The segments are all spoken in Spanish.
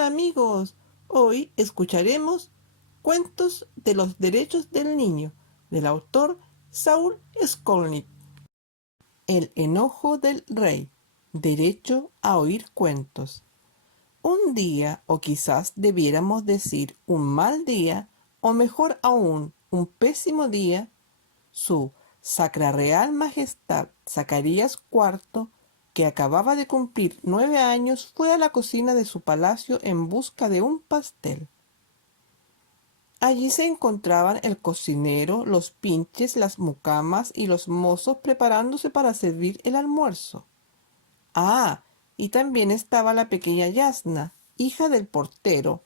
Hola amigos, hoy escucharemos Cuentos de los Derechos del Niño, del autor Saúl Skolnick. El enojo del rey, derecho a oír cuentos. Un día, o quizás debiéramos decir un mal día, o mejor aún, un pésimo día, su Sacra Real Majestad Zacarías IV, que acababa de cumplir 9 años, fue a la cocina de su palacio en busca de un pastel. Allí se encontraban el cocinero, los pinches, las mucamas y los mozos preparándose para servir el almuerzo. Ah, y también estaba la pequeña Yasna, hija del portero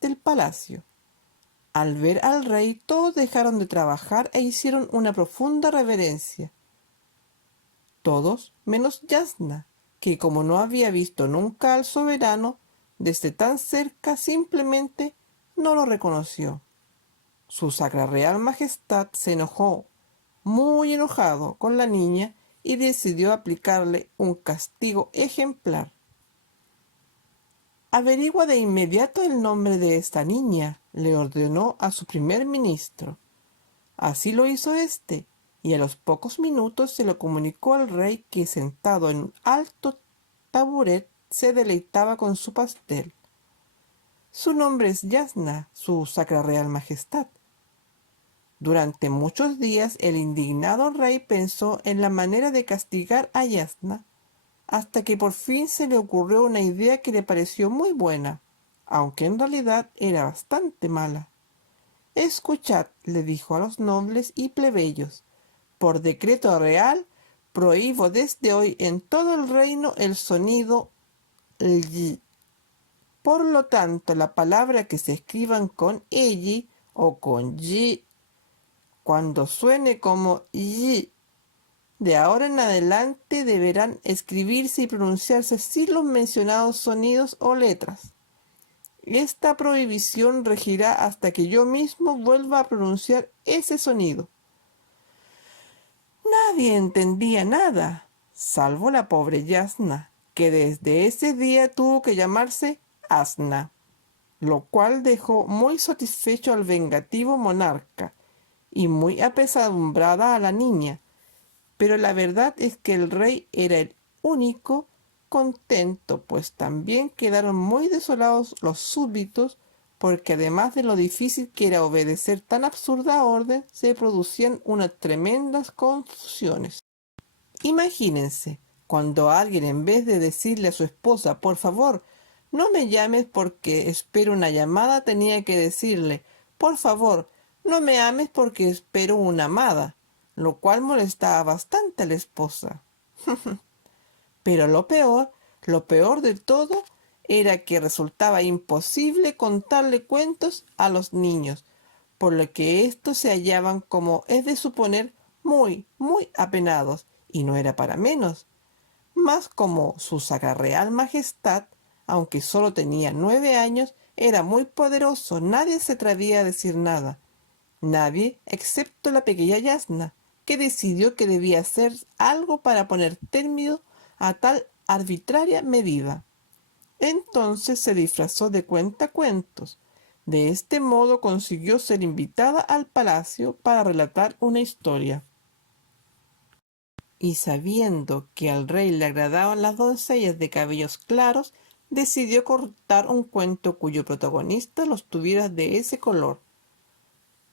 del palacio. Al ver al rey, todos dejaron de trabajar e hicieron una profunda reverencia. Todos menos Yasna, que como no había visto nunca al soberano desde tan cerca, simplemente no lo reconoció. Su Sacra Real Majestad se enojó, muy enojado, con la niña y decidió aplicarle un castigo ejemplar. Averigua de inmediato el nombre de esta niña, le ordenó a su primer ministro. Así lo hizo éste, y a los pocos minutos se lo comunicó al rey, que sentado en un alto taburet se deleitaba con su pastel. Su nombre es Yasna, su Sacra Real Majestad. Durante muchos días el indignado rey pensó en la manera de castigar a Yasna, hasta que por fin se le ocurrió una idea que le pareció muy buena, aunque en realidad era bastante mala. Escuchad, le dijo a los nobles y plebeyos, por decreto real, prohíbo desde hoy en todo el reino el sonido y. Por lo tanto, la palabra que se escriban con y o con y, cuando suene como y, de ahora en adelante deberán escribirse y pronunciarse sin los mencionados sonidos o letras. Esta prohibición regirá hasta que yo mismo vuelva a pronunciar ese sonido. Nadie entendía nada, salvo la pobre Yasna, que desde ese día tuvo que llamarse Asna, lo cual dejó muy satisfecho al vengativo monarca y muy apesadumbrada a la niña. Pero la verdad es que el rey era el único contento, pues también quedaron muy desolados los súbditos, porque además de lo difícil que era obedecer tan absurda orden, se producían unas tremendas confusiones. Imagínense, cuando alguien, en vez de decirle a su esposa, por favor, no me llames porque espero una llamada, tenía que decirle, por favor, no me ames porque espero una amada, lo cual molestaba bastante a la esposa. Pero lo peor de todo, era que resultaba imposible contarle cuentos a los niños, por lo que éstos se hallaban, como es de suponer, muy, muy apenados, y no era para menos. Mas como su Sacra Real Majestad, aunque solo tenía 9 años, era muy poderoso, nadie se atrevía a decir nada. Nadie, excepto la pequeña Yasna, que decidió que debía hacer algo para poner término a tal arbitraria medida. Entonces se disfrazó de cuentacuentos. De este modo consiguió ser invitada al palacio para relatar una historia. Y sabiendo que al rey le agradaban las doncellas de cabellos claros, decidió contar un cuento cuyo protagonista los tuviera de ese color.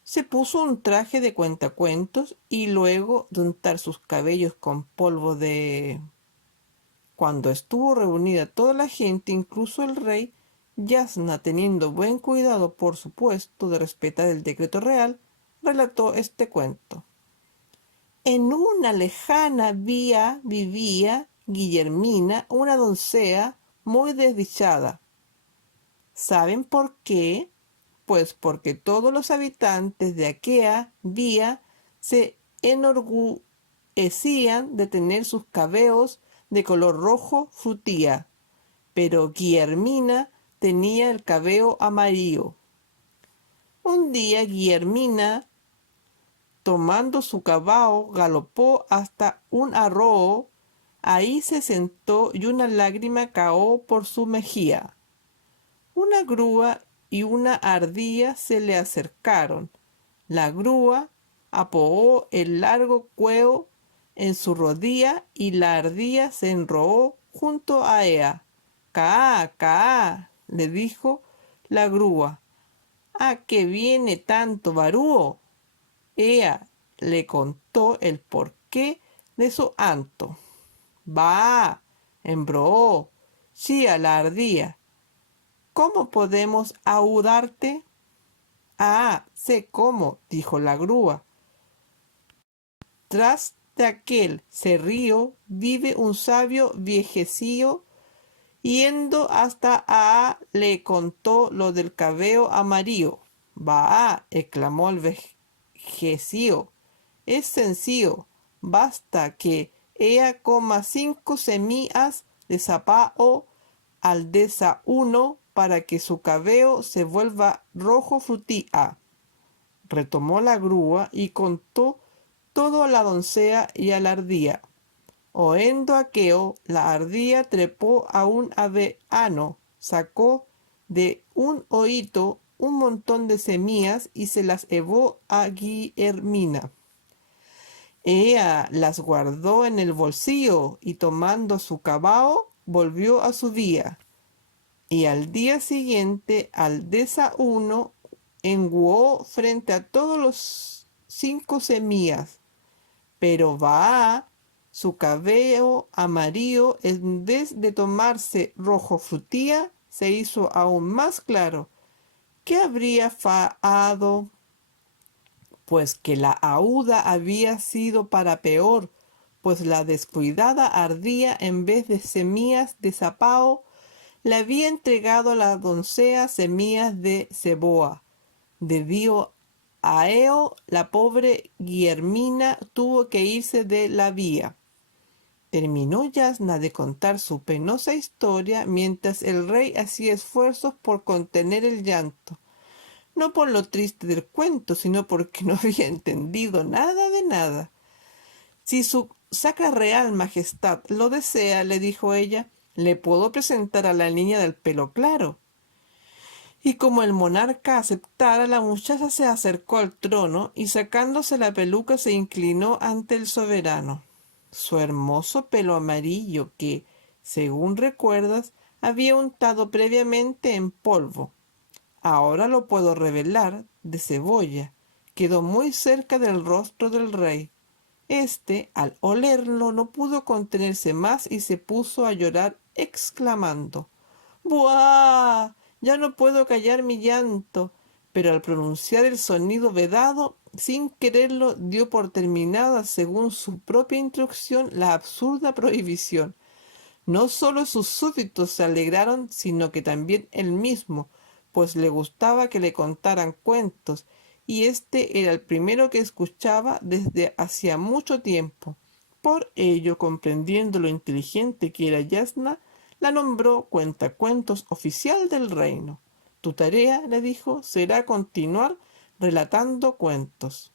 Se puso un traje de cuentacuentos y luego de untar sus cabellos con polvo de. Cuando estuvo reunida toda la gente, incluso el rey, Yasna, teniendo buen cuidado, por supuesto, de respetar el decreto real, relató este cuento. En una lejana vía vivía Guillermina, una doncella muy desdichada. ¿Saben por qué? Pues porque todos los habitantes de aquella vía se enorgullecían de tener sus cabellos de color rojo frutía, pero Guillermina tenía el cabello amarillo. Un día Guillermina, tomando su caballo, galopó hasta un arroyo. Ahí se sentó y una lágrima cayó por su mejilla. una grúa y una ardilla se le acercaron. La grúa apoyó el largo cuello en su rodilla y la ardilla se enrolló junto a ella. «Caá, caá», le dijo la grúa. «¿A qué viene tanto barúo?» Ella le contó el porqué de su anto. «Va», embroó, chía la ardilla. «¿Cómo podemos ayudarte?» «Ah, sé cómo», dijo la grúa. «Tras de aquel cerrillo vive un sabio viejecillo». Yendo hasta a le contó lo del cabello amarillo. «Va», exclamó el viejecillo, «es sencillo. Basta que ella coma 5 semillas de zapao al desayuno para que su cabello se vuelva rojo frutía». Retomó la grúa y contó todo a la doncella y a la ardilla. Oyendo aquello, la ardilla trepó a un avellano, sacó de un hoyito un montón de semillas y se las llevó a Guillermina. Ella las guardó en el bolsillo y tomando su caballo volvió a su vía. Y al día siguiente, al desayuno, enguó frente a todos los 5 semillas. Pero va, su cabello amarillo, en vez de tomarse rojo frutía, se hizo aún más claro. ¿Qué habría fallado? Pues que la aúda había sido para peor, pues la descuidada ardilla, en vez de semillas de zapao, le había entregado a la doncella semillas de ceboa. Debido a ello, la pobre Guillermina tuvo que irse de la vía. Terminó Yasna de contar su penosa historia mientras el rey hacía esfuerzos por contener el llanto. No por lo triste del cuento, sino porque no había entendido nada de nada. «Si su Sacra Real Majestad lo desea», le dijo ella, «le puedo presentar a la niña del pelo claro». Y como el monarca aceptara, la muchacha se acercó al trono y sacándose la peluca se inclinó ante el soberano. Su hermoso pelo amarillo que, según recuerdas, había untado previamente en polvo. Ahora lo puedo revelar, de cebolla. Quedó muy cerca del rostro del rey. Este, al olerlo, no pudo contenerse más y se puso a llorar, exclamando: «¡Buah! Ya no puedo callar mi llanto». Pero al pronunciar el sonido vedado, sin quererlo, dio por terminada, según su propia instrucción, la absurda prohibición. No solo sus súbditos se alegraron, sino que también él mismo, pues le gustaba que le contaran cuentos, y este era el primero que escuchaba desde hacía mucho tiempo. Por ello, comprendiendo lo inteligente que era Yasna, la nombró cuentacuentos oficial del reino. «Tu tarea», le dijo, «será continuar relatando cuentos».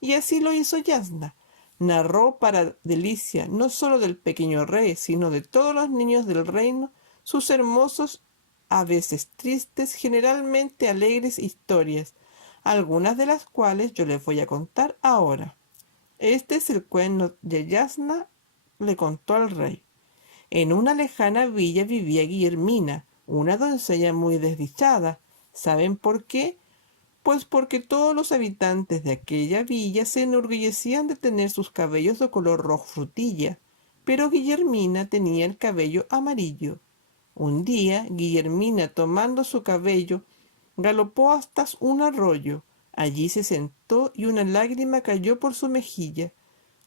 Y así lo hizo Yasna. Narró para delicia no solo del pequeño rey, sino de todos los niños del reino, sus hermosos, a veces tristes, generalmente alegres historias, algunas de las cuales yo les voy a contar ahora. Este es el cuento de Yasna, le contó al rey. En una lejana villa vivía Guillermina, una doncella muy desdichada. ¿Saben por qué? Pues porque todos los habitantes de aquella villa se enorgullecían de tener sus cabellos de color rojo frutilla, pero Guillermina tenía el cabello amarillo. Un día, Guillermina, tomando su cabello, galopó hasta un arroyo. Allí se sentó y una lágrima cayó por su mejilla.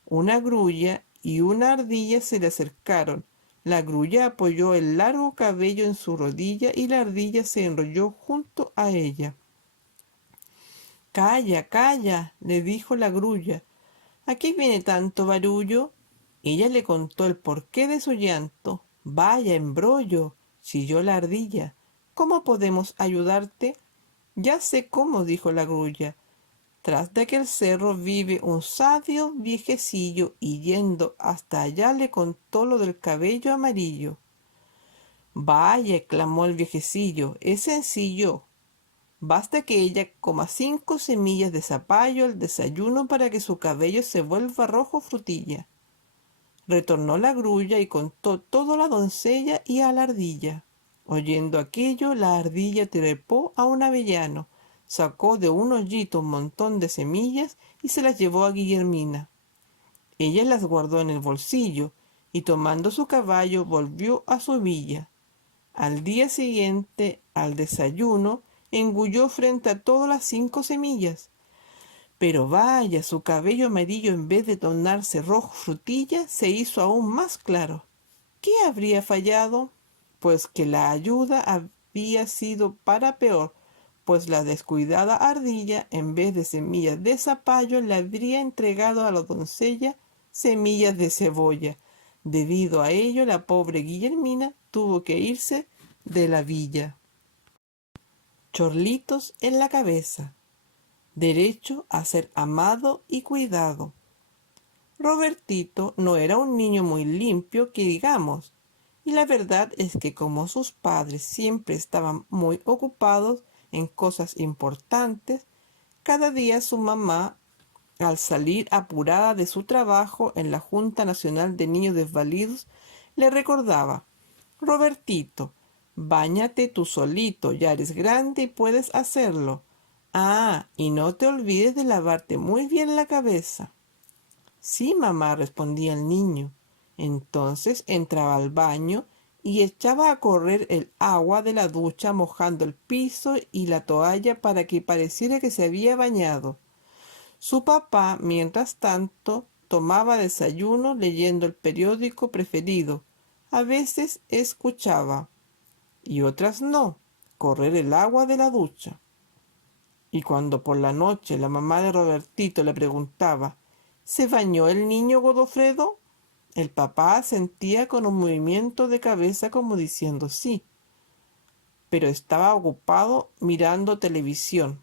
Una grulla y una ardilla se le acercaron. La grulla apoyó el largo cabello en su rodilla y la ardilla se enrolló junto a ella. «Calla, calla», le dijo la grulla. «¿A qué viene tanto barullo?» Ella le contó el porqué de su llanto. «Vaya embrollo», chilló la ardilla. «¿Cómo podemos ayudarte?» «Ya sé cómo», dijo la grulla. «Tras de aquel cerro vive un sabio viejecillo y yendo hasta allá le contó lo del cabello amarillo». Vaya, exclamó el viejecillo, es sencillo. Basta que ella coma 5 semillas de zapallo al desayuno para que su cabello se vuelva rojo frutilla. Retornó la grulla y contó todo a la doncella y a la ardilla. Oyendo aquello, la ardilla trepó a un avellano, sacó de un hoyito un montón de semillas y se las llevó a Guillermina. Ella las guardó en el bolsillo y tomando su caballo volvió a su villa. Al día siguiente, al desayuno, engulló frente a todas las 5 semillas. Pero vaya, su cabello amarillo en vez de tornarse rojo frutilla, se hizo aún más claro. ¿Qué habría fallado? Pues que la ayuda había sido para peor, pues la descuidada ardilla, en vez de semillas de zapallo, le habría entregado a la doncella semillas de cebolla. Debido a ello, la pobre Guillermina tuvo que irse de la villa. Chorlitos en la cabeza. Derecho a ser amado y cuidado. Robertito no era un niño muy limpio que digamos, y la verdad es que como sus padres siempre estaban muy ocupados en cosas importantes, cada día su mamá, al salir apurada de su trabajo en la Junta Nacional de Niños Desvalidos, le recordaba: Robertito, báñate tú solito, ya eres grande y puedes hacerlo. Ah, y no te olvides de lavarte muy bien la cabeza. Sí, mamá, respondía el niño. Entonces entraba al baño y echaba a correr el agua de la ducha mojando el piso y la toalla para que pareciera que se había bañado. Su papá, mientras tanto, tomaba desayuno leyendo el periódico preferido. A veces escuchaba, y otras no, correr el agua de la ducha. Y cuando por la noche la mamá de Robertito le preguntaba: ¿se bañó el niño Godofredo? El papá asentía con un movimiento de cabeza como diciendo sí, pero estaba ocupado mirando televisión,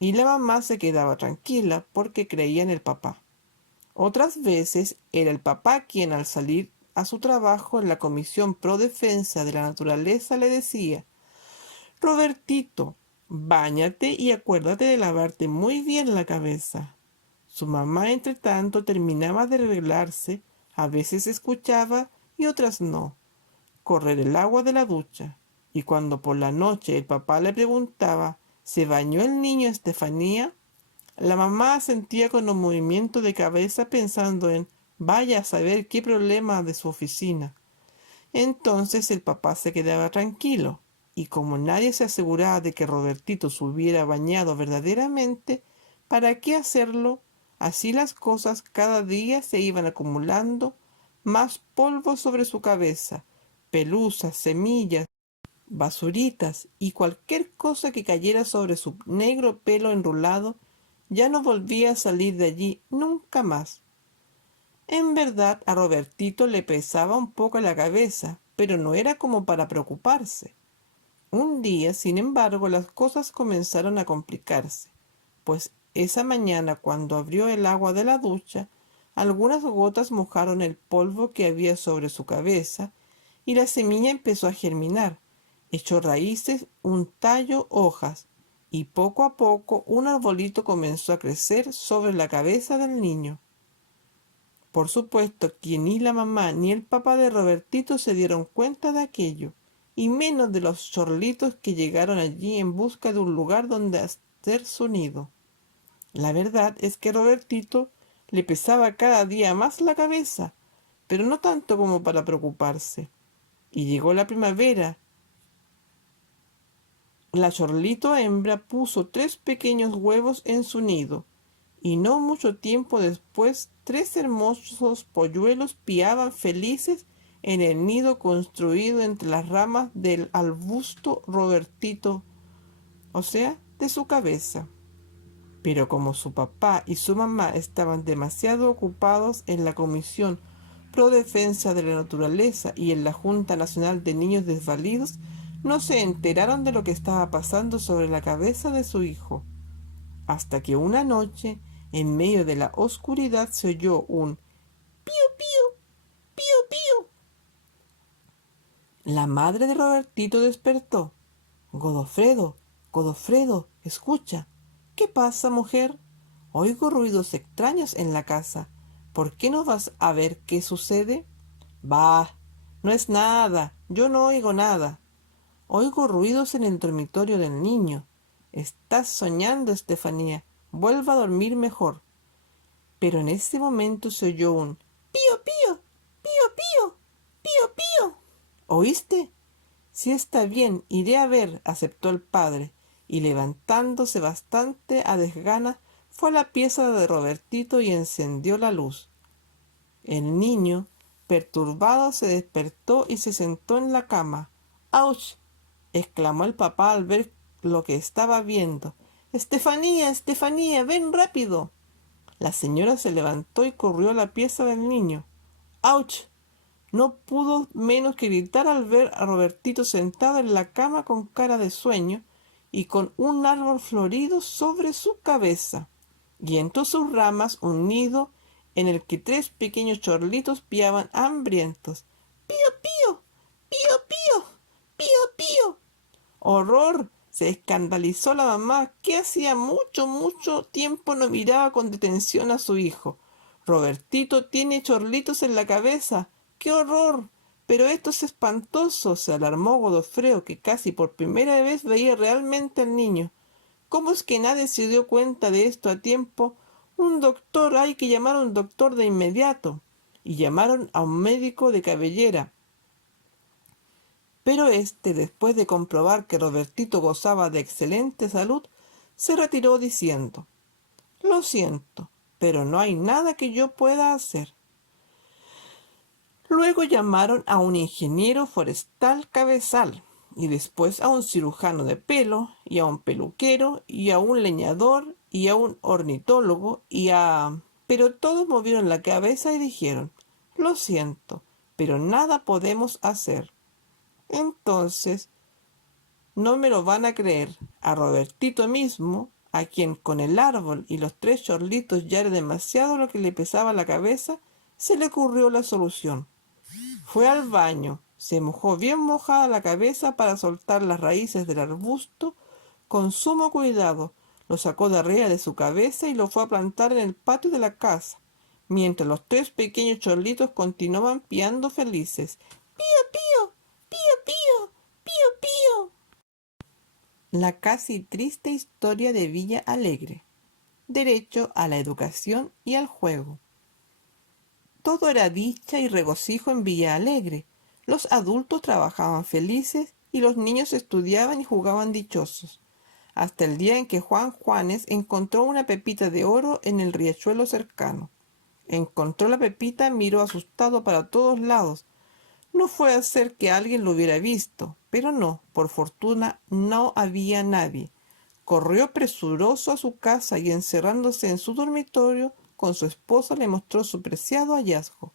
y la mamá se quedaba tranquila porque creía en el papá. Otras veces era el papá quien, al salir a su trabajo en la Comisión Pro Defensa de la Naturaleza, le decía: Robertito, báñate y acuérdate de lavarte muy bien la cabeza. Su mamá, entre tanto, terminaba de arreglarse, a veces escuchaba y otras no, correr el agua de la ducha. Y cuando por la noche el papá le preguntaba: ¿se bañó el niño Estefanía? La mamá asentía con un movimiento de cabeza pensando en: vaya a saber qué problema de su oficina. Entonces el papá se quedaba tranquilo, y como nadie se aseguraba de que Robertito se hubiera bañado verdaderamente, ¿para qué hacerlo? Así las cosas, cada día se iban acumulando más polvo sobre su cabeza, pelusas, semillas, basuritas y cualquier cosa que cayera sobre su negro pelo enrulado ya no volvía a salir de allí nunca más. En verdad, a Robertito le pesaba un poco la cabeza, pero no era como para preocuparse. Un día, sin embargo, las cosas comenzaron a complicarse, pues esa mañana, cuando abrió el agua de la ducha, algunas gotas mojaron el polvo que había sobre su cabeza y la semilla empezó a germinar, echó raíces, un tallo, hojas, y poco a poco un arbolito comenzó a crecer sobre la cabeza del niño. Por supuesto que ni la mamá ni el papá de Robertito se dieron cuenta de aquello, y menos de los chorlitos que llegaron allí en busca de un lugar donde hacer su nido. La verdad es que Robertito le pesaba cada día más la cabeza, pero no tanto como para preocuparse. Y llegó la primavera. La chorlito hembra puso 3 pequeños huevos en su nido, y no mucho tiempo después 3 hermosos polluelos piaban felices en el nido construido entre las ramas del arbusto Robertito, o sea, de su cabeza. Pero como su papá y su mamá estaban demasiado ocupados en la Comisión Pro Defensa de la Naturaleza y en la Junta Nacional de Niños Desvalidos, no se enteraron de lo que estaba pasando sobre la cabeza de su hijo, hasta que una noche, en medio de la oscuridad, se oyó un pío pío, pío pío. La madre de Robertito despertó. Godofredo, Godofredo, escucha. ¿Qué pasa, mujer? Oigo ruidos extraños en la casa. ¿Por qué no vas a ver qué sucede? Bah, no es nada. Yo no oigo nada. Oigo ruidos en el dormitorio del niño. Estás soñando, Estefanía. Vuelva a dormir mejor. Pero en ese momento se oyó un pío, pío, pío, pío, pío, pío. ¿Oíste? Sí, está bien, iré a ver, aceptó el padre, y levantándose bastante a desgana, fue a la pieza de Robertito y encendió la luz. El niño, perturbado, se despertó y se sentó en la cama. ¡Auch! Exclamó el papá al ver lo que estaba viendo. Estefanía, Estefanía, ven rápido. La señora se levantó y corrió a la pieza del niño. ¡Auch! No pudo menos que gritar al ver a Robertito sentado en la cama con cara de sueño y con un árbol florido sobre su cabeza, y entre sus ramas un nido en el que tres pequeños chorlitos piaban hambrientos. ¡Pío, pío! ¡Pío, pío! ¡Pío, pío! ¡Horror! Se escandalizó la mamá, que hacía mucho, mucho tiempo no miraba con detención a su hijo. Robertito tiene chorlitos en la cabeza. ¡Qué horror! Pero esto es espantoso, se alarmó Godofredo, que casi por primera vez veía realmente al niño. ¿Cómo es que nadie se dio cuenta de esto a tiempo? Un doctor, hay que llamar a un doctor de inmediato. Y llamaron a un médico de cabellera. Pero éste, después de comprobar que Robertito gozaba de excelente salud, se retiró diciendo: Lo siento, pero no hay nada que yo pueda hacer. Luego llamaron a un ingeniero forestal cabezal, y después a un cirujano de pelo, y a un peluquero, y a un leñador, y a un ornitólogo, Pero todos movieron la cabeza y dijeron: Lo siento, pero nada podemos hacer. Entonces, no me lo van a creer, a Robertito mismo, a quien con el árbol y los tres chorlitos ya era demasiado lo que le pesaba la cabeza, se le ocurrió la solución. Fue al baño, se mojó bien mojada la cabeza para soltar las raíces del arbusto con sumo cuidado, lo sacó de arriba de su cabeza y lo fue a plantar en el patio de la casa, mientras los tres pequeños chorlitos continuaban piando felices. ¡Pío, pío! ¡Pío, pío! ¡Pío, pío! La casi triste historia de Villa Alegre. Derecho a la educación y al juego. Todo era dicha y regocijo en Villa Alegre. Los adultos trabajaban felices y los niños estudiaban y jugaban dichosos, hasta el día en que Juan Juanes encontró una pepita de oro en el riachuelo cercano. Encontró la pepita, miró asustado para todos lados. No fue a ser que alguien lo hubiera visto, pero no, por fortuna no había nadie. Corrió presuroso a su casa y encerrándose en su dormitorio con su esposa le mostró su preciado hallazgo.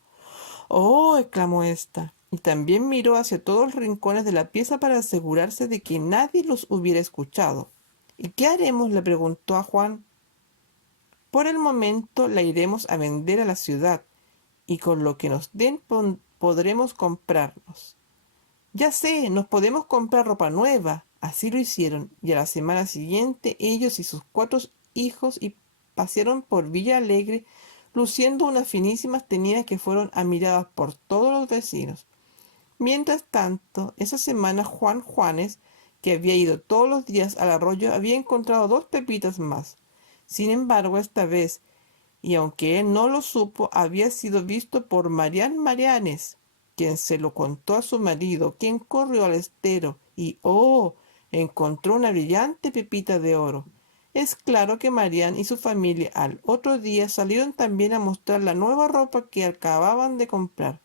¡Oh! Exclamó ésta, y también miró hacia todos los rincones de la pieza para asegurarse de que nadie los hubiera escuchado. ¿Y qué haremos?, le preguntó a Juan. Por el momento la iremos a vender a la ciudad, y con lo que nos den podremos comprarnos. Ya sé, nos podemos comprar ropa nueva. Así lo hicieron, y a la semana siguiente ellos y sus 4 hijos pasearon por Villa Alegre, luciendo unas finísimas tenidas que fueron admiradas por todos los vecinos. Mientras tanto, esa semana Juan Juanes, que había ido todos los días al arroyo, había encontrado 2 pepitas más. Sin embargo, esta vez, y aunque él no lo supo, había sido visto por Marián Marianes, quien se lo contó a su marido, quien corrió al estero y ¡oh!, encontró una brillante pepita de oro. Es claro que Marián y su familia al otro día salieron también a mostrar la nueva ropa que acababan de comprar.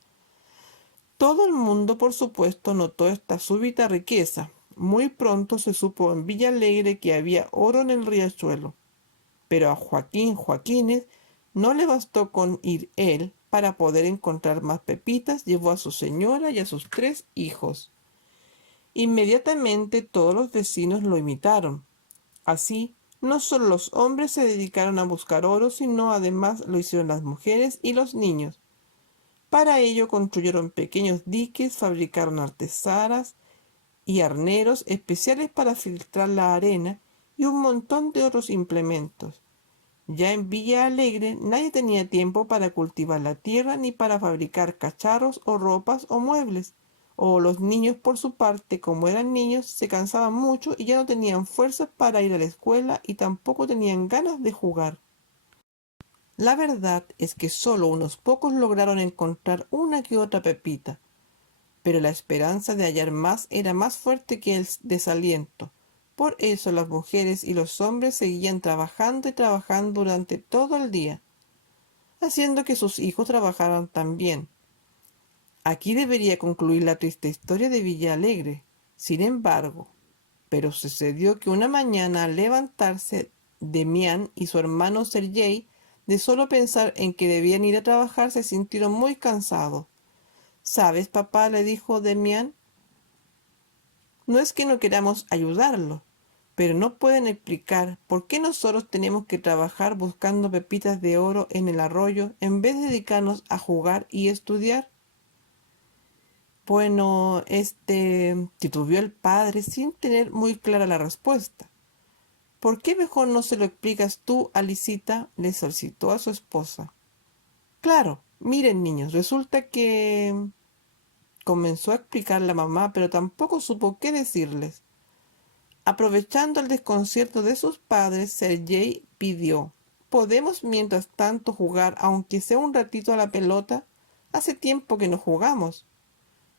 Todo el mundo, por supuesto, notó esta súbita riqueza. Muy pronto se supo en Villa Alegre que había oro en el riachuelo. Pero a Joaquín Joaquínez no le bastó con ir él. Para poder encontrar más pepitas, llevó a su señora y a sus 3 hijos. Inmediatamente todos los vecinos lo imitaron. Así, no solo los hombres se dedicaron a buscar oro, sino además lo hicieron las mujeres y los niños. Para ello construyeron pequeños diques, fabricaron artesanas y arneros especiales para filtrar la arena y un montón de otros implementos. Ya en Villa Alegre nadie tenía tiempo para cultivar la tierra ni para fabricar cacharros o ropas o muebles. O los niños por su parte, como eran niños, se cansaban mucho y ya no tenían fuerzas para ir a la escuela y tampoco tenían ganas de jugar. La verdad es que solo unos pocos lograron encontrar una que otra pepita, pero la esperanza de hallar más era más fuerte que el desaliento. Por eso las mujeres y los hombres seguían trabajando y trabajando durante todo el día, haciendo que sus hijos trabajaran también. Aquí debería concluir la triste historia de Villa Alegre. Sin embargo, pero sucedió que una mañana al levantarse, Demián y su hermano Sergei, de solo pensar en que debían ir a trabajar, se sintieron muy cansados. ¿Sabes, papá?, le dijo Demián, no es que no queramos ayudarlo, pero no pueden explicar por qué nosotros tenemos que trabajar buscando pepitas de oro en el arroyo en vez de dedicarnos a jugar y estudiar. Bueno, titubeó el padre sin tener muy clara la respuesta. ¿Por qué mejor no se lo explicas tú, Alicita?, le solicitó a su esposa. Claro, miren niños, resulta que... comenzó a explicar la mamá, pero tampoco supo qué decirles. Aprovechando el desconcierto de sus padres, Sergei pidió: ¿podemos mientras tanto jugar, aunque sea un ratito, a la pelota? Hace tiempo que no jugamos.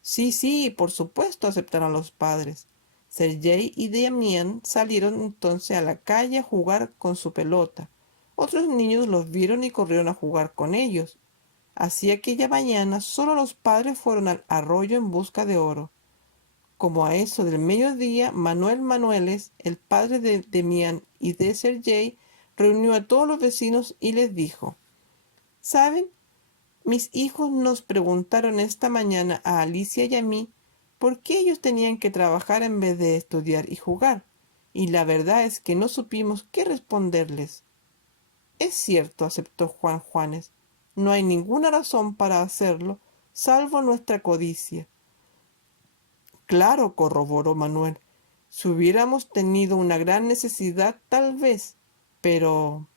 Sí, sí, por supuesto, aceptaron los padres. Sergei y Damián salieron entonces a la calle a jugar con su pelota. Otros niños los vieron y corrieron a jugar con ellos. Así aquella mañana solo los padres fueron al arroyo en busca de oro. Como a eso del mediodía, Manuel Manueles, el padre de Demián y de Sergei, reunió a todos los vecinos y les dijo: ¿saben? Mis hijos nos preguntaron esta mañana a Alicia y a mí por qué ellos tenían que trabajar en vez de estudiar y jugar, y la verdad es que no supimos qué responderles. Es cierto, aceptó Juan Juanes, no hay ninguna razón para hacerlo, salvo nuestra codicia. Claro, corroboró Manuel, si hubiéramos tenido una gran necesidad, tal vez, pero...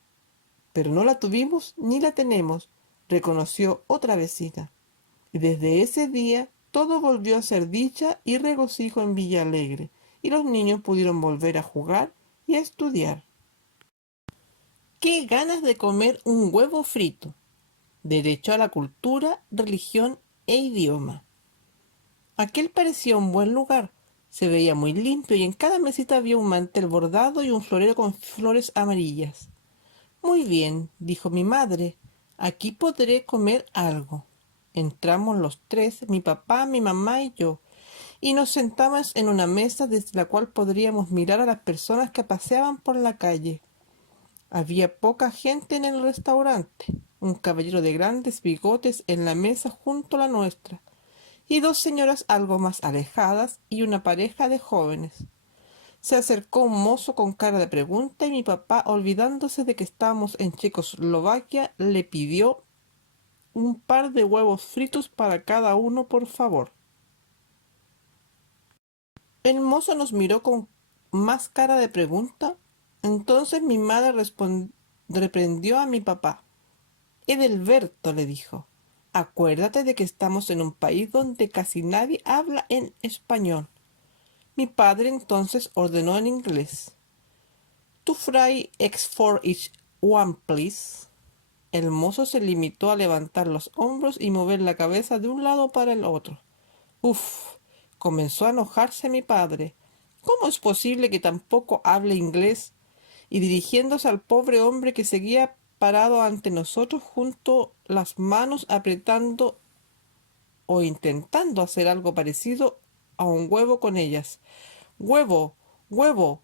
pero no la tuvimos ni la tenemos, reconoció otra vecina. Y desde ese día todo volvió a ser dicha y regocijo en Villa Alegre, y los niños pudieron volver a jugar y a estudiar. ¡Qué ganas de comer un huevo frito! Derecho a la cultura, religión e idioma. Aquel parecía un buen lugar. Se veía muy limpio y en cada mesita había un mantel bordado y un florero con flores amarillas. Muy bien, dijo mi madre, aquí podré comer algo. Entramos los tres, mi papá, mi mamá y yo, y nos sentamos en una mesa desde la cual podríamos mirar a las personas que paseaban por la calle. Había poca gente en el restaurante, un caballero de grandes bigotes en la mesa junto a la nuestra, y dos señoras algo más alejadas y una pareja de jóvenes. Se acercó un mozo con cara de pregunta y mi papá, olvidándose de que estábamos en Checoslovaquia, le pidió un par de huevos fritos para cada uno, por favor. El mozo nos miró con más cara de pregunta. Entonces mi madre reprendió a mi papá. Edelberto, le dijo, acuérdate de que estamos en un país donde casi nadie habla en español. Mi padre entonces ordenó en inglés: Two fry eggs for each one, please. El mozo se limitó a levantar los hombros y mover la cabeza de un lado para el otro. Uf, comenzó a enojarse mi padre. ¿Cómo es posible que tampoco hable inglés? Y dirigiéndose al pobre hombre que seguía parado ante nosotros, junto las manos apretando o intentando hacer algo parecido a un huevo con ellas. ¡Huevo! ¡Huevo!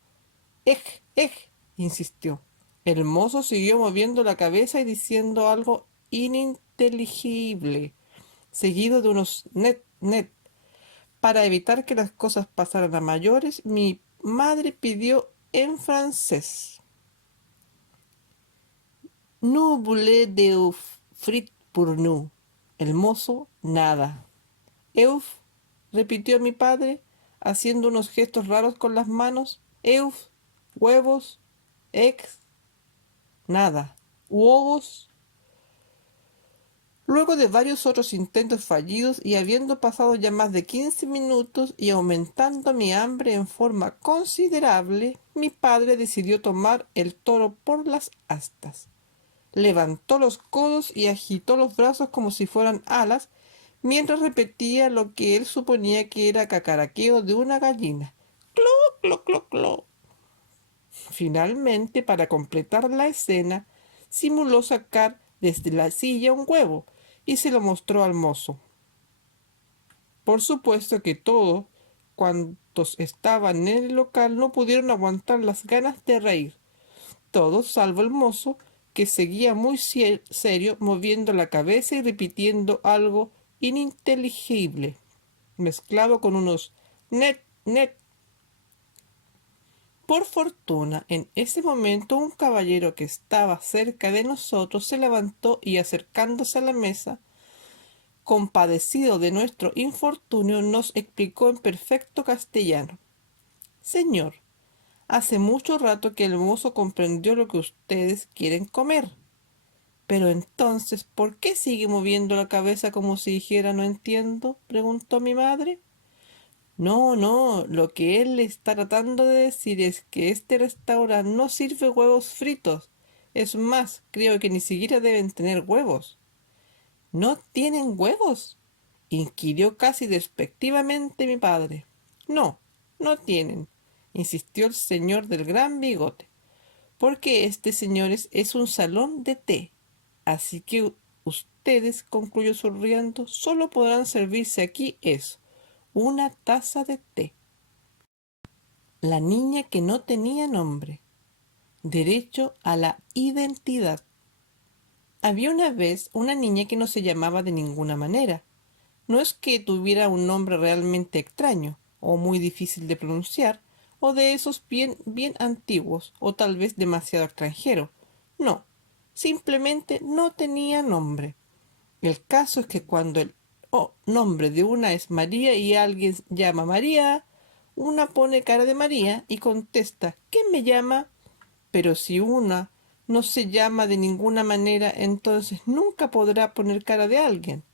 ¡Ej! ¡Ej!, insistió. El mozo siguió moviendo la cabeza y diciendo algo ininteligible, seguido de unos net, net. Para evitar que las cosas pasaran a mayores, mi madre pidió en francés: Nous voulons des frites pour nous. El mozo, nada. Euf, repitió mi padre, haciendo unos gestos raros con las manos. Euf, huevos, ex, nada. Huevos. Luego de varios otros intentos fallidos y habiendo pasado ya más de 15 minutos y aumentando mi hambre en forma considerable, mi padre decidió tomar el toro por las astas. Levantó los codos y agitó los brazos como si fueran alas, mientras repetía lo que él suponía que era cacaraqueo de una gallina. ¡Clo, clo, clo, clo! Finalmente, para completar la escena, simuló sacar desde la silla un huevo y se lo mostró al mozo. Por supuesto que todos cuantos estaban en el local no pudieron aguantar las ganas de reír. Todos salvo el mozo, que seguía muy serio, moviendo la cabeza y repitiendo algo ininteligible, mezclado con unos net, net. Por fortuna, en ese momento un caballero que estaba cerca de nosotros se levantó y acercándose a la mesa, compadecido de nuestro infortunio, nos explicó en perfecto castellano: Señor, hace mucho rato que el mozo comprendió lo que ustedes quieren comer. Pero entonces, ¿por qué sigue moviendo la cabeza como si dijera no entiendo? Preguntó mi madre. No, no, lo que él le está tratando de decir es que este restaurante no sirve huevos fritos. Es más, creo que ni siquiera deben tener huevos. ¿No tienen huevos?, inquirió casi despectivamente mi padre. No, no tienen, insistió el señor del gran bigote, porque este, señores, es un salón de té. Así que ustedes, concluyó sonriendo, solo podrán servirse aquí eso, una taza de té. La niña que no tenía nombre. Derecho a la identidad. Había una vez una niña que no se llamaba de ninguna manera. No es que tuviera un nombre realmente extraño, o muy difícil de pronunciar, o de esos bien antiguos, o tal vez demasiado extranjero. No, simplemente no tenía nombre. El caso es que cuando el nombre de una es María y alguien llama María, una pone cara de María y contesta: ¿Quién me llama? Pero si una no se llama de ninguna manera, entonces nunca podrá poner cara de alguien.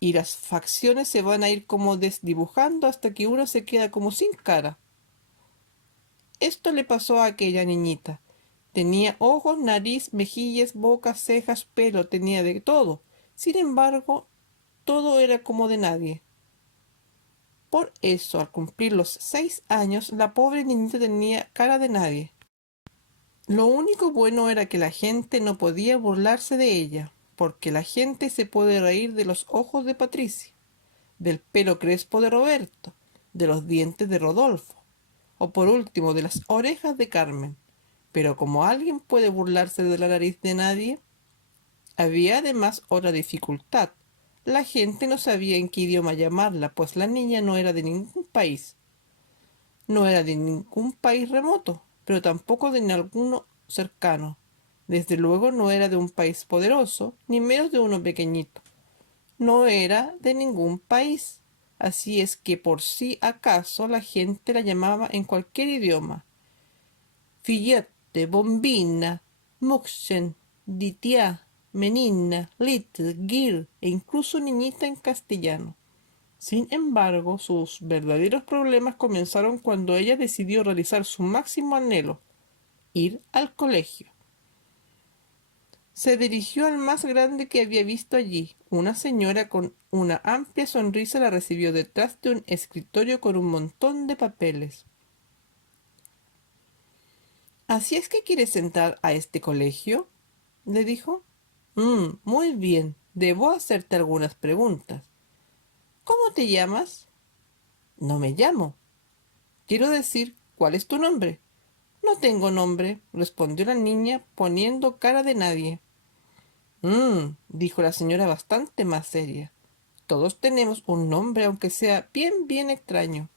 Y las facciones se van a ir como desdibujando hasta que uno se queda como sin cara. Esto le pasó a aquella niñita. Tenía ojos, nariz, mejillas, boca, cejas, pelo, tenía de todo. Sin embargo, todo era como de nadie. Por eso, al cumplir los 6 años, la pobre niñita tenía cara de nadie. Lo único bueno era que la gente no podía burlarse de ella, porque la gente se puede reír de los ojos de Patricia, del pelo crespo de Roberto, de los dientes de Rodolfo, o por último de las orejas de Carmen. Pero como alguien puede burlarse de la nariz de nadie, había además otra dificultad. La gente no sabía en qué idioma llamarla, pues la niña no era de ningún país. No era de ningún país remoto, pero tampoco de ninguno cercano. Desde luego no era de un país poderoso, ni menos de uno pequeñito. No era de ningún país. Así es que por si acaso la gente la llamaba en cualquier idioma: Fillette, bombina, muxen, ditia, menina, little, girl e incluso niñita en castellano. Sin embargo, sus verdaderos problemas comenzaron cuando ella decidió realizar su máximo anhelo: ir al colegio. Se dirigió al más grande que había visto allí. Una señora con una amplia sonrisa la recibió detrás de un escritorio con un montón de papeles. ¿Así es que quieres entrar a este colegio?, le dijo. Muy bien. Debo hacerte algunas preguntas. ¿Cómo te llamas? No me llamo. Quiero decir, ¿cuál es tu nombre? No tengo nombre, respondió la niña, poniendo cara de nadie. Dijo la señora bastante más seria. Todos tenemos un nombre, aunque sea bien extraño,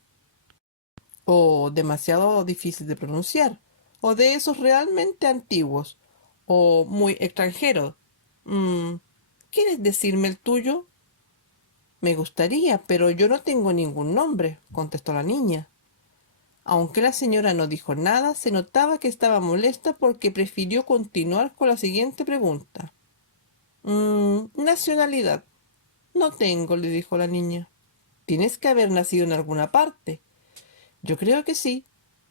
o demasiado difícil de pronunciar, o de esos realmente antiguos, o muy extranjeros. ¿Quieres decirme el tuyo? Me gustaría, pero yo no tengo ningún nombre, contestó la niña. Aunque la señora no dijo nada, se notaba que estaba molesta porque prefirió continuar con la siguiente pregunta. Nacionalidad. No tengo, le dijo la niña. Tienes que haber nacido en alguna parte. Yo creo que sí.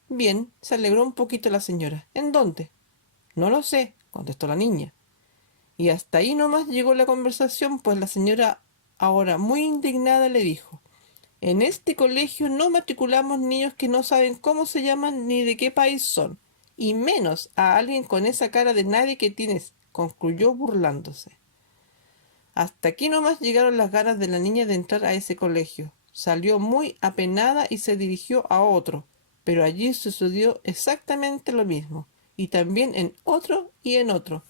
Bien, se alegró un poquito la señora. ¿En dónde? No lo sé, contestó la niña. Y hasta ahí nomás llegó la conversación, pues la señora, ahora muy indignada, le dijo: en este colegio no matriculamos niños que no saben cómo se llaman ni de qué país son, y menos a alguien con esa cara de nadie que tienes, concluyó burlándose. Hasta aquí nomás llegaron las ganas de la niña de entrar a ese colegio. Salió muy apenada y se dirigió a otro, pero allí sucedió exactamente lo mismo, y también en otro y en otro.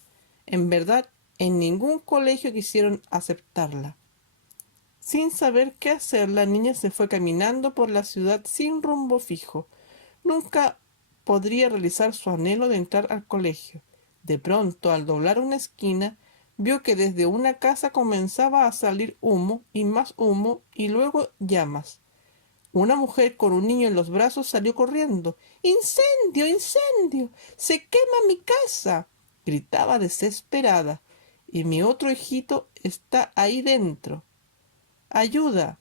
En verdad, en ningún colegio quisieron aceptarla. Sin saber qué hacer, la niña se fue caminando por la ciudad sin rumbo fijo. Nunca podría realizar su anhelo de entrar al colegio. De pronto, al doblar una esquina, vio que desde una casa comenzaba a salir humo y luego llamas. Una mujer con un niño en los brazos salió corriendo. ¡Incendio! ¡Incendio! ¡Se quema mi casa! Gritaba desesperada. Y mi otro hijito está ahí dentro. ¡Ayuda!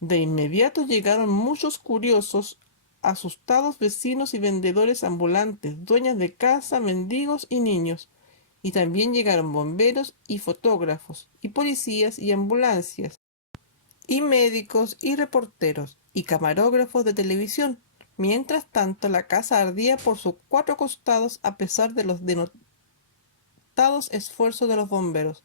De inmediato llegaron muchos curiosos, asustados vecinos y vendedores ambulantes, dueñas de casa, mendigos y niños. Y también llegaron bomberos y fotógrafos, y policías y ambulancias, y médicos y reporteros, y camarógrafos de televisión. Mientras tanto, la casa ardía por sus cuatro costados a pesar de los denotados esfuerzos de los bomberos.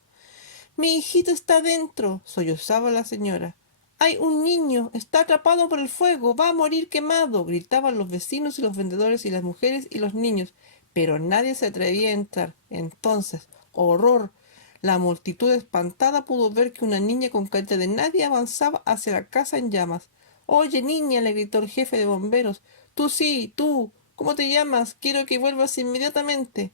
Mi hijito está dentro, sollozaba la señora. Hay un niño, está atrapado por el fuego, va a morir quemado, gritaban los vecinos y los vendedores y las mujeres y los niños, pero nadie se atrevía a entrar. Entonces, horror. La multitud espantada pudo ver que una niña con carita de nadie avanzaba hacia la casa en llamas. Oye, niña, le gritó el jefe de bomberos. Tú sí, tú. ¿Cómo te llamas? Quiero que vuelvas inmediatamente.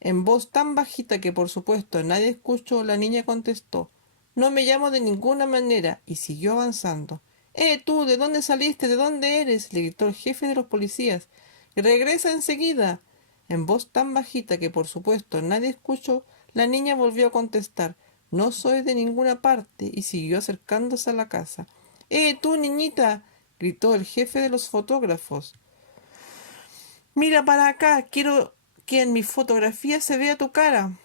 En voz tan bajita que por supuesto nadie escuchó, la niña contestó: no me llamo de ninguna manera, y siguió avanzando. Tú! ¿De dónde saliste? ¿De dónde eres? Le gritó el jefe de los policías. Regresa enseguida. En voz tan bajita que por supuesto nadie escuchó, la niña volvió a contestar: no soy de ninguna parte, y siguió acercándose a la casa. Tú, niñita! Gritó el jefe de los fotógrafos. Mira para acá, quiero que en mi fotografía se vea tu cara.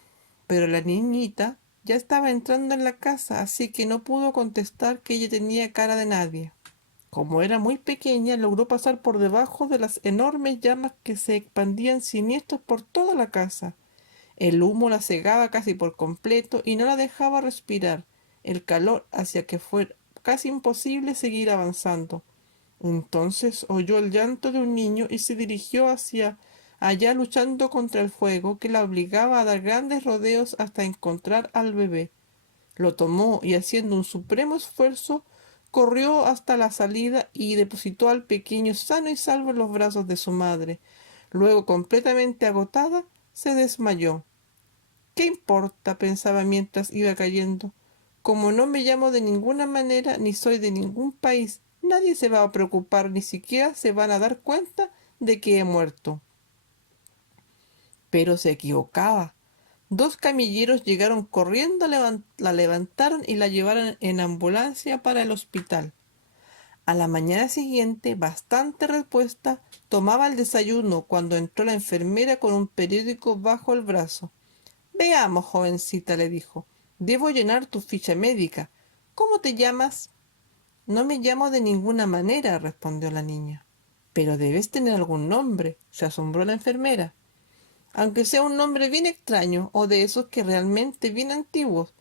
Pero la niñita ya estaba entrando en la casa, así que no pudo contestar que ella tenía cara de nadie. Como era muy pequeña, logró pasar por debajo de las enormes llamas que se expandían siniestros por toda la casa. El humo la cegaba casi por completo y no la dejaba respirar. El calor hacía que fuera casi imposible seguir avanzando. Entonces oyó el llanto de un niño y se dirigió hacia allá luchando contra el fuego que la obligaba a dar grandes rodeos hasta encontrar al bebé. Lo tomó y haciendo un supremo esfuerzo, corrió hasta la salida y depositó al pequeño sano y salvo en los brazos de su madre. Luego, completamente agotada, se desmayó. ¿Qué importa? Pensaba mientras iba cayendo. Como no me llamo de ninguna manera ni soy de ningún país, nadie se va a preocupar, ni siquiera se van a dar cuenta de que he muerto. Pero se equivocaba. Dos camilleros llegaron corriendo, la levantaron y la llevaron en ambulancia para el hospital. A la mañana siguiente, bastante repuesta, tomaba el desayuno cuando entró la enfermera con un periódico bajo el brazo. Veamos, jovencita, le dijo. Debo llenar tu ficha médica. ¿Cómo te llamas? No me llamo de ninguna manera, respondió la niña. Pero debes tener algún nombre, se asombró la enfermera. Aunque sea un nombre bien extraño o de esos que realmente bien antiguos.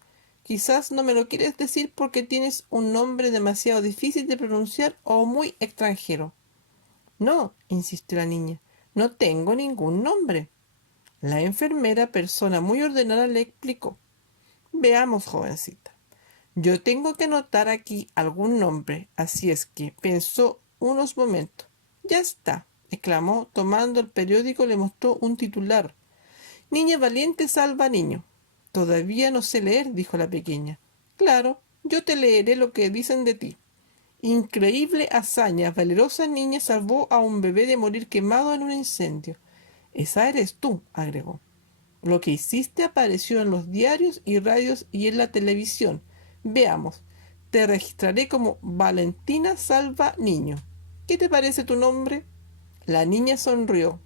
Quizás no me lo quieres decir porque tienes un nombre demasiado difícil de pronunciar o muy extranjero. No, insistió la niña, no tengo ningún nombre. La enfermera, persona muy ordenada, le explicó. Veamos, jovencita. Yo tengo que anotar aquí algún nombre, así es que pensó unos momentos. Ya está, exclamó, tomando el periódico le mostró un titular. Niña valiente salva niño. Todavía no sé leer, dijo la pequeña. Claro, yo te leeré lo que dicen de ti. Increíble hazaña, valerosa niña salvó a un bebé de morir quemado en un incendio. Esa eres tú, agregó. Lo que hiciste apareció en los diarios y radios y en la televisión. Veamos, te registraré como Valentina Salva Niño. ¿Qué te parece tu nombre? La niña sonrió.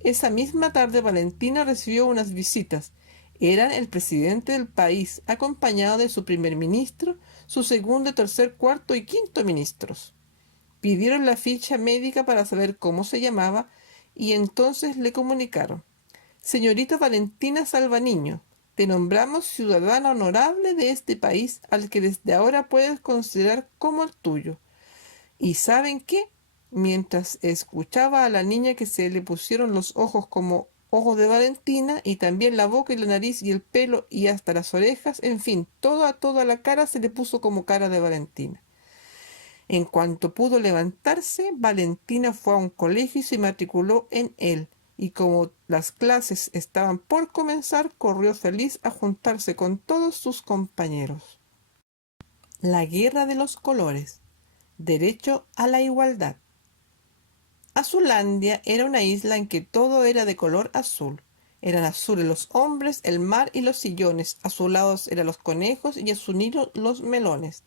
Esa misma tarde Valentina recibió unas visitas. Eran el presidente del país, acompañado de su primer ministro, su segundo, tercer, cuarto y quinto ministros. Pidieron la ficha médica para saber cómo se llamaba y entonces le comunicaron: Señorita Valentina Salvaniño, te nombramos ciudadana honorable de este país al que desde ahora puedes considerar como el tuyo. ¿Y saben qué? Mientras escuchaba a la niña que se le pusieron los ojos como ojos de Valentina y también la boca y la nariz y el pelo y hasta las orejas, en fin, toda la cara se le puso como cara de Valentina. En cuanto pudo levantarse, Valentina fue a un colegio y se matriculó en él, y como las clases estaban por comenzar, corrió feliz a juntarse con todos sus compañeros. La guerra de los colores. Derecho a la igualdad. Azulandia era una isla en que todo era de color azul. Eran azules los hombres, el mar y los sillones, azulados eran los conejos y azulinos los melones.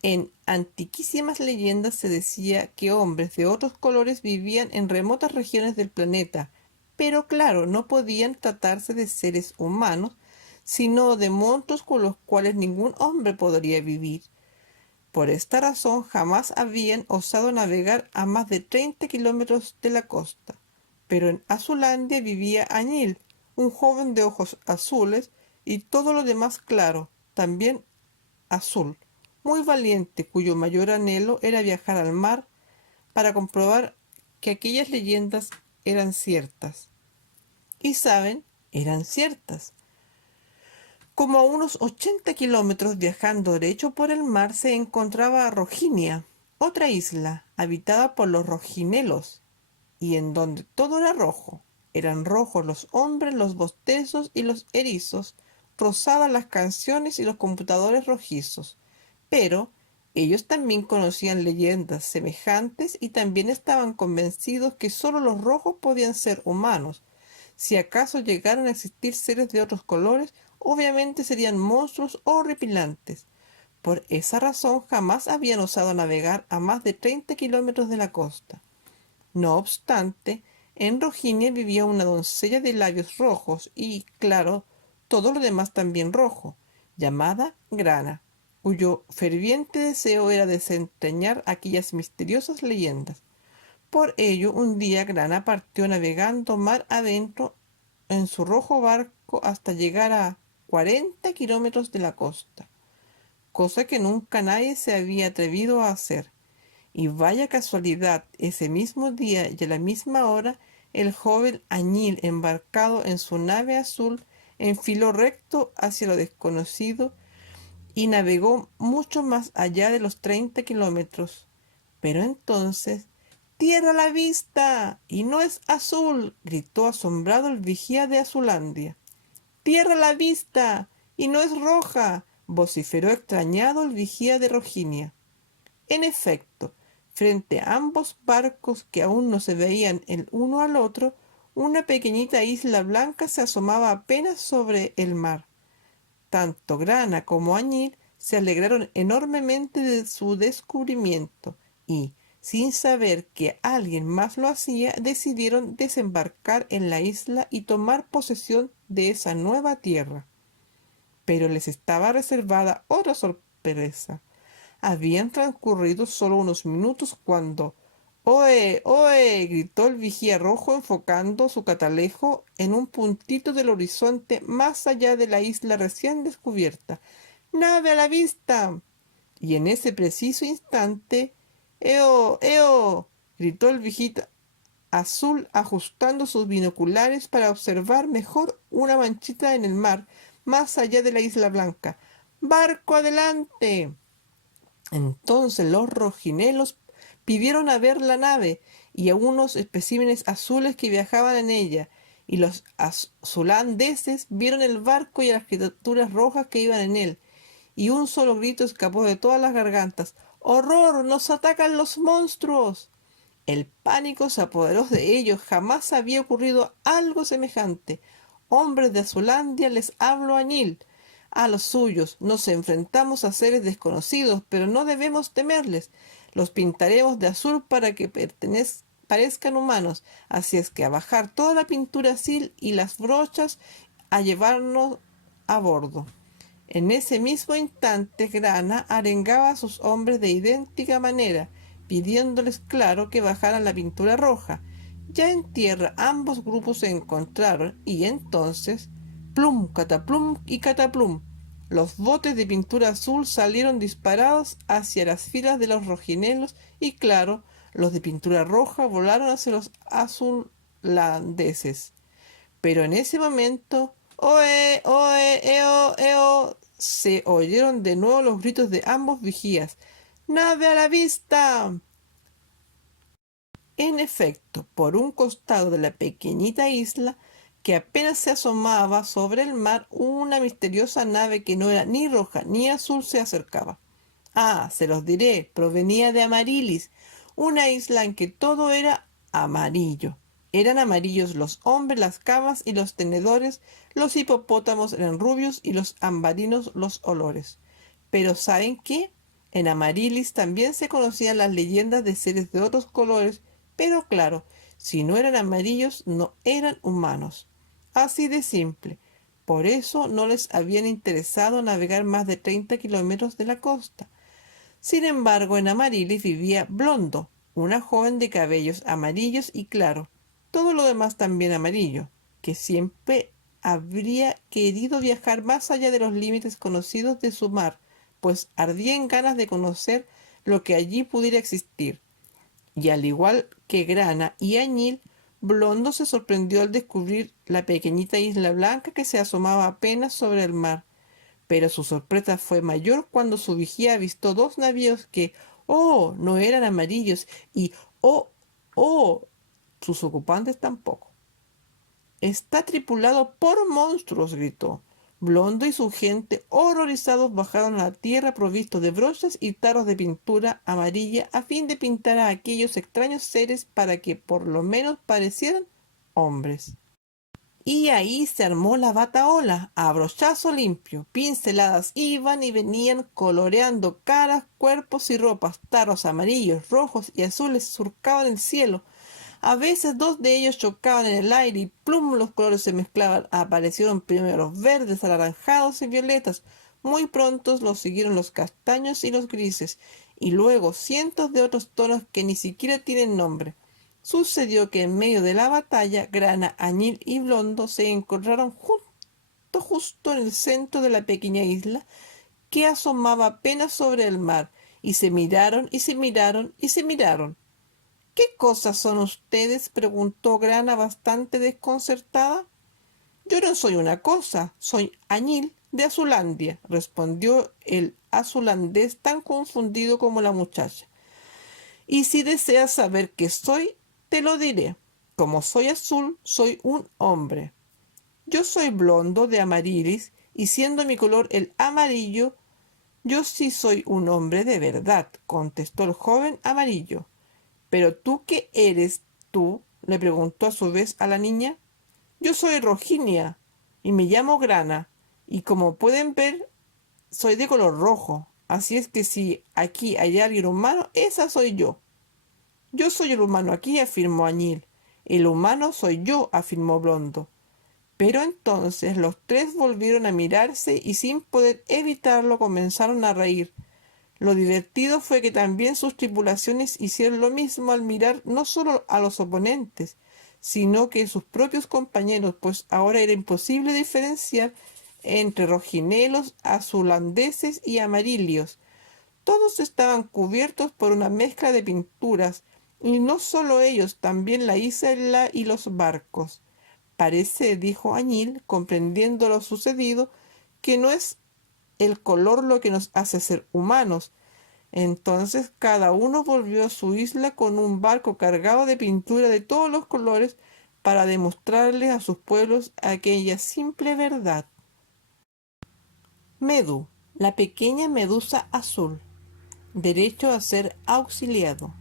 En antiquísimas leyendas se decía que hombres de otros colores vivían en remotas regiones del planeta, pero claro, no podían tratarse de seres humanos, sino de monstruos con los cuales ningún hombre podría vivir. Por esta razón jamás habían osado navegar a más de 30 kilómetros de la costa. Pero en Azulandia vivía Añil, un joven de ojos azules y todo lo demás claro, también azul, muy valiente, cuyo mayor anhelo era viajar al mar para comprobar que aquellas leyendas eran ciertas. Y saben, eran ciertas. Como a unos 80 kilómetros viajando derecho por el mar se encontraba Roginia, otra isla habitada por los rojinelos, y en donde todo era rojo. Eran rojos los hombres, los bostezos y los erizos, rosadas las canciones y los computadores rojizos. Pero ellos también conocían leyendas semejantes y también estaban convencidos que solo los rojos podían ser humanos. Si acaso llegaran a existir seres de otros colores, obviamente serían monstruos horripilantes. Por esa razón jamás habían osado navegar a más de 30 kilómetros de la costa. No obstante, en Roginia vivía una doncella de labios rojos y, claro, todo lo demás también rojo, llamada Grana, cuyo ferviente deseo era desentrañar aquellas misteriosas leyendas. Por ello, un día Grana partió navegando mar adentro en su rojo barco hasta llegar a 40 kilómetros de la costa, cosa que nunca nadie se había atrevido a hacer. Y vaya casualidad, ese mismo día y a la misma hora, el joven Añil, embarcado en su nave azul, enfiló recto hacia lo desconocido y navegó mucho más allá de los 30 kilómetros. Pero entonces, ¡tierra a la vista! ¡Y no es azul! Gritó asombrado el vigía de Azulandia. ¡Tierra a la vista! ¡Y no es roja! Vociferó extrañado el vigía de Roginia. En efecto, frente a ambos barcos que aún no se veían el uno al otro, una pequeñita isla blanca se asomaba apenas sobre el mar. Tanto Grana como Añil se alegraron enormemente de su descubrimiento y, sin saber que alguien más lo hacía, decidieron desembarcar en la isla y tomar posesión de esa nueva tierra. Pero les estaba reservada otra sorpresa. Habían transcurrido solo unos minutos cuando «¡Oe! ¡Oe!», gritó el vigía rojo enfocando su catalejo en un puntito del horizonte más allá de la isla recién descubierta. «¡Nave a la vista!». Y en ese preciso instante «¡Eo! ¡Eo!», gritó el vigía azul ajustando sus binoculares para observar mejor una manchita en el mar más allá de la isla blanca. «¡Barco adelante!». Entonces los rojinelos pidieron a ver la nave y a unos especímenes azules que viajaban en ella, y los azulandeses vieron el barco y a las criaturas rojas que iban en él, y un solo grito escapó de todas las gargantas. ¡Horror! ¡Nos atacan los monstruos! El pánico se apoderó de ellos. Jamás había ocurrido algo semejante. Hombres de Azulandia, les hablo a Añil. A los suyos, nos enfrentamos a seres desconocidos, pero no debemos temerles. Los pintaremos de azul para que parezcan humanos. Así es que a bajar toda la pintura azul y las brochas, a llevarnos a bordo. En ese mismo instante, Grana arengaba a sus hombres de idéntica manera, pidiéndoles claro que bajaran la pintura roja. Ya en tierra ambos grupos se encontraron y entonces, plum, cataplum y cataplum, los botes de pintura azul salieron disparados hacia las filas de los rojinelos y claro, los de pintura roja volaron hacia los azulandeses. Pero en ese momento, ¡oe, oe, eo, eo! Se oyeron de nuevo los gritos de ambos vigías. ¡Nave a la vista! En efecto, por un costado de la pequeñita isla, que apenas se asomaba sobre el mar, una misteriosa nave que no era ni roja ni azul se acercaba. Ah, se los diré, provenía de Amarilis, una isla en que todo era amarillo. Eran amarillos los hombres, las camas y los tenedores, los hipopótamos eran rubios y los ambarinos los olores. Pero ¿saben qué? En Amarilis también se conocían las leyendas de seres de otros colores, pero claro, si no eran amarillos, no eran humanos. Así de simple. Por eso no les habían interesado navegar más de 30 kilómetros de la costa. Sin embargo, en Amarilis vivía Blondo, una joven de cabellos amarillos y claro, todo lo demás también amarillo, que siempre habría querido viajar más allá de los límites conocidos de su mar, pues ardía en ganas de conocer lo que allí pudiera existir. Y al igual que Grana y Añil, Blondo se sorprendió al descubrir la pequeñita isla blanca que se asomaba apenas sobre el mar. Pero su sorpresa fue mayor cuando su vigía avistó dos navíos que, oh, no eran amarillos y, oh, oh, sus ocupantes tampoco. Está tripulado por monstruos, gritó. Blondo y su gente, horrorizados, bajaron a la tierra provistos de brochas y tarros de pintura amarilla a fin de pintar a aquellos extraños seres para que por lo menos parecieran hombres. Y ahí se armó la batahola, a brochazo limpio. Pinceladas iban y venían coloreando caras, cuerpos y ropas. Tarros amarillos, rojos y azules surcaban el cielo. A veces dos de ellos chocaban en el aire y plum, los colores se mezclaban. Aparecieron primero los verdes, anaranjados y violetas. Muy pronto los siguieron los castaños y los grises, y luego cientos de otros tonos que ni siquiera tienen nombre. Sucedió que en medio de la batalla, Grana, Añil y Blondo se encontraron justo en el centro de la pequeña isla que asomaba apenas sobre el mar, y se miraron y se miraron y se miraron. ¿Qué cosas son ustedes? Preguntó Grana bastante desconcertada. Yo no soy una cosa, soy Añil de Azulandia, respondió el azulandés tan confundido como la muchacha. Y si deseas saber qué soy, te lo diré. Como soy azul, soy un hombre. Yo soy blondo de Amarilis, y siendo mi color el amarillo, yo sí soy un hombre de verdad, contestó el joven amarillo. ¿Pero tú qué eres tú? Le preguntó a su vez a la niña. Yo soy Rojinia, y me llamo Grana, y como pueden ver, soy de color rojo. Así es que si aquí hay alguien humano, esa soy yo. Yo soy el humano aquí, afirmó Añil. El humano soy yo, afirmó Blondo. Pero entonces los tres volvieron a mirarse y sin poder evitarlo comenzaron a reír. Lo divertido fue que también sus tripulaciones hicieron lo mismo al mirar no solo a los oponentes, sino que sus propios compañeros, pues ahora era imposible diferenciar entre rojinelos, azulandeses y amarilios. Todos estaban cubiertos por una mezcla de pinturas, y no solo ellos, también la isla y los barcos. Parece, dijo Añil, comprendiendo lo sucedido, que no es el color lo que nos hace ser humanos. Entonces cada uno volvió a su isla con un barco cargado de pintura de todos los colores, para demostrarles a sus pueblos aquella simple verdad. Medu, la pequeña medusa azul, derecho a ser auxiliado.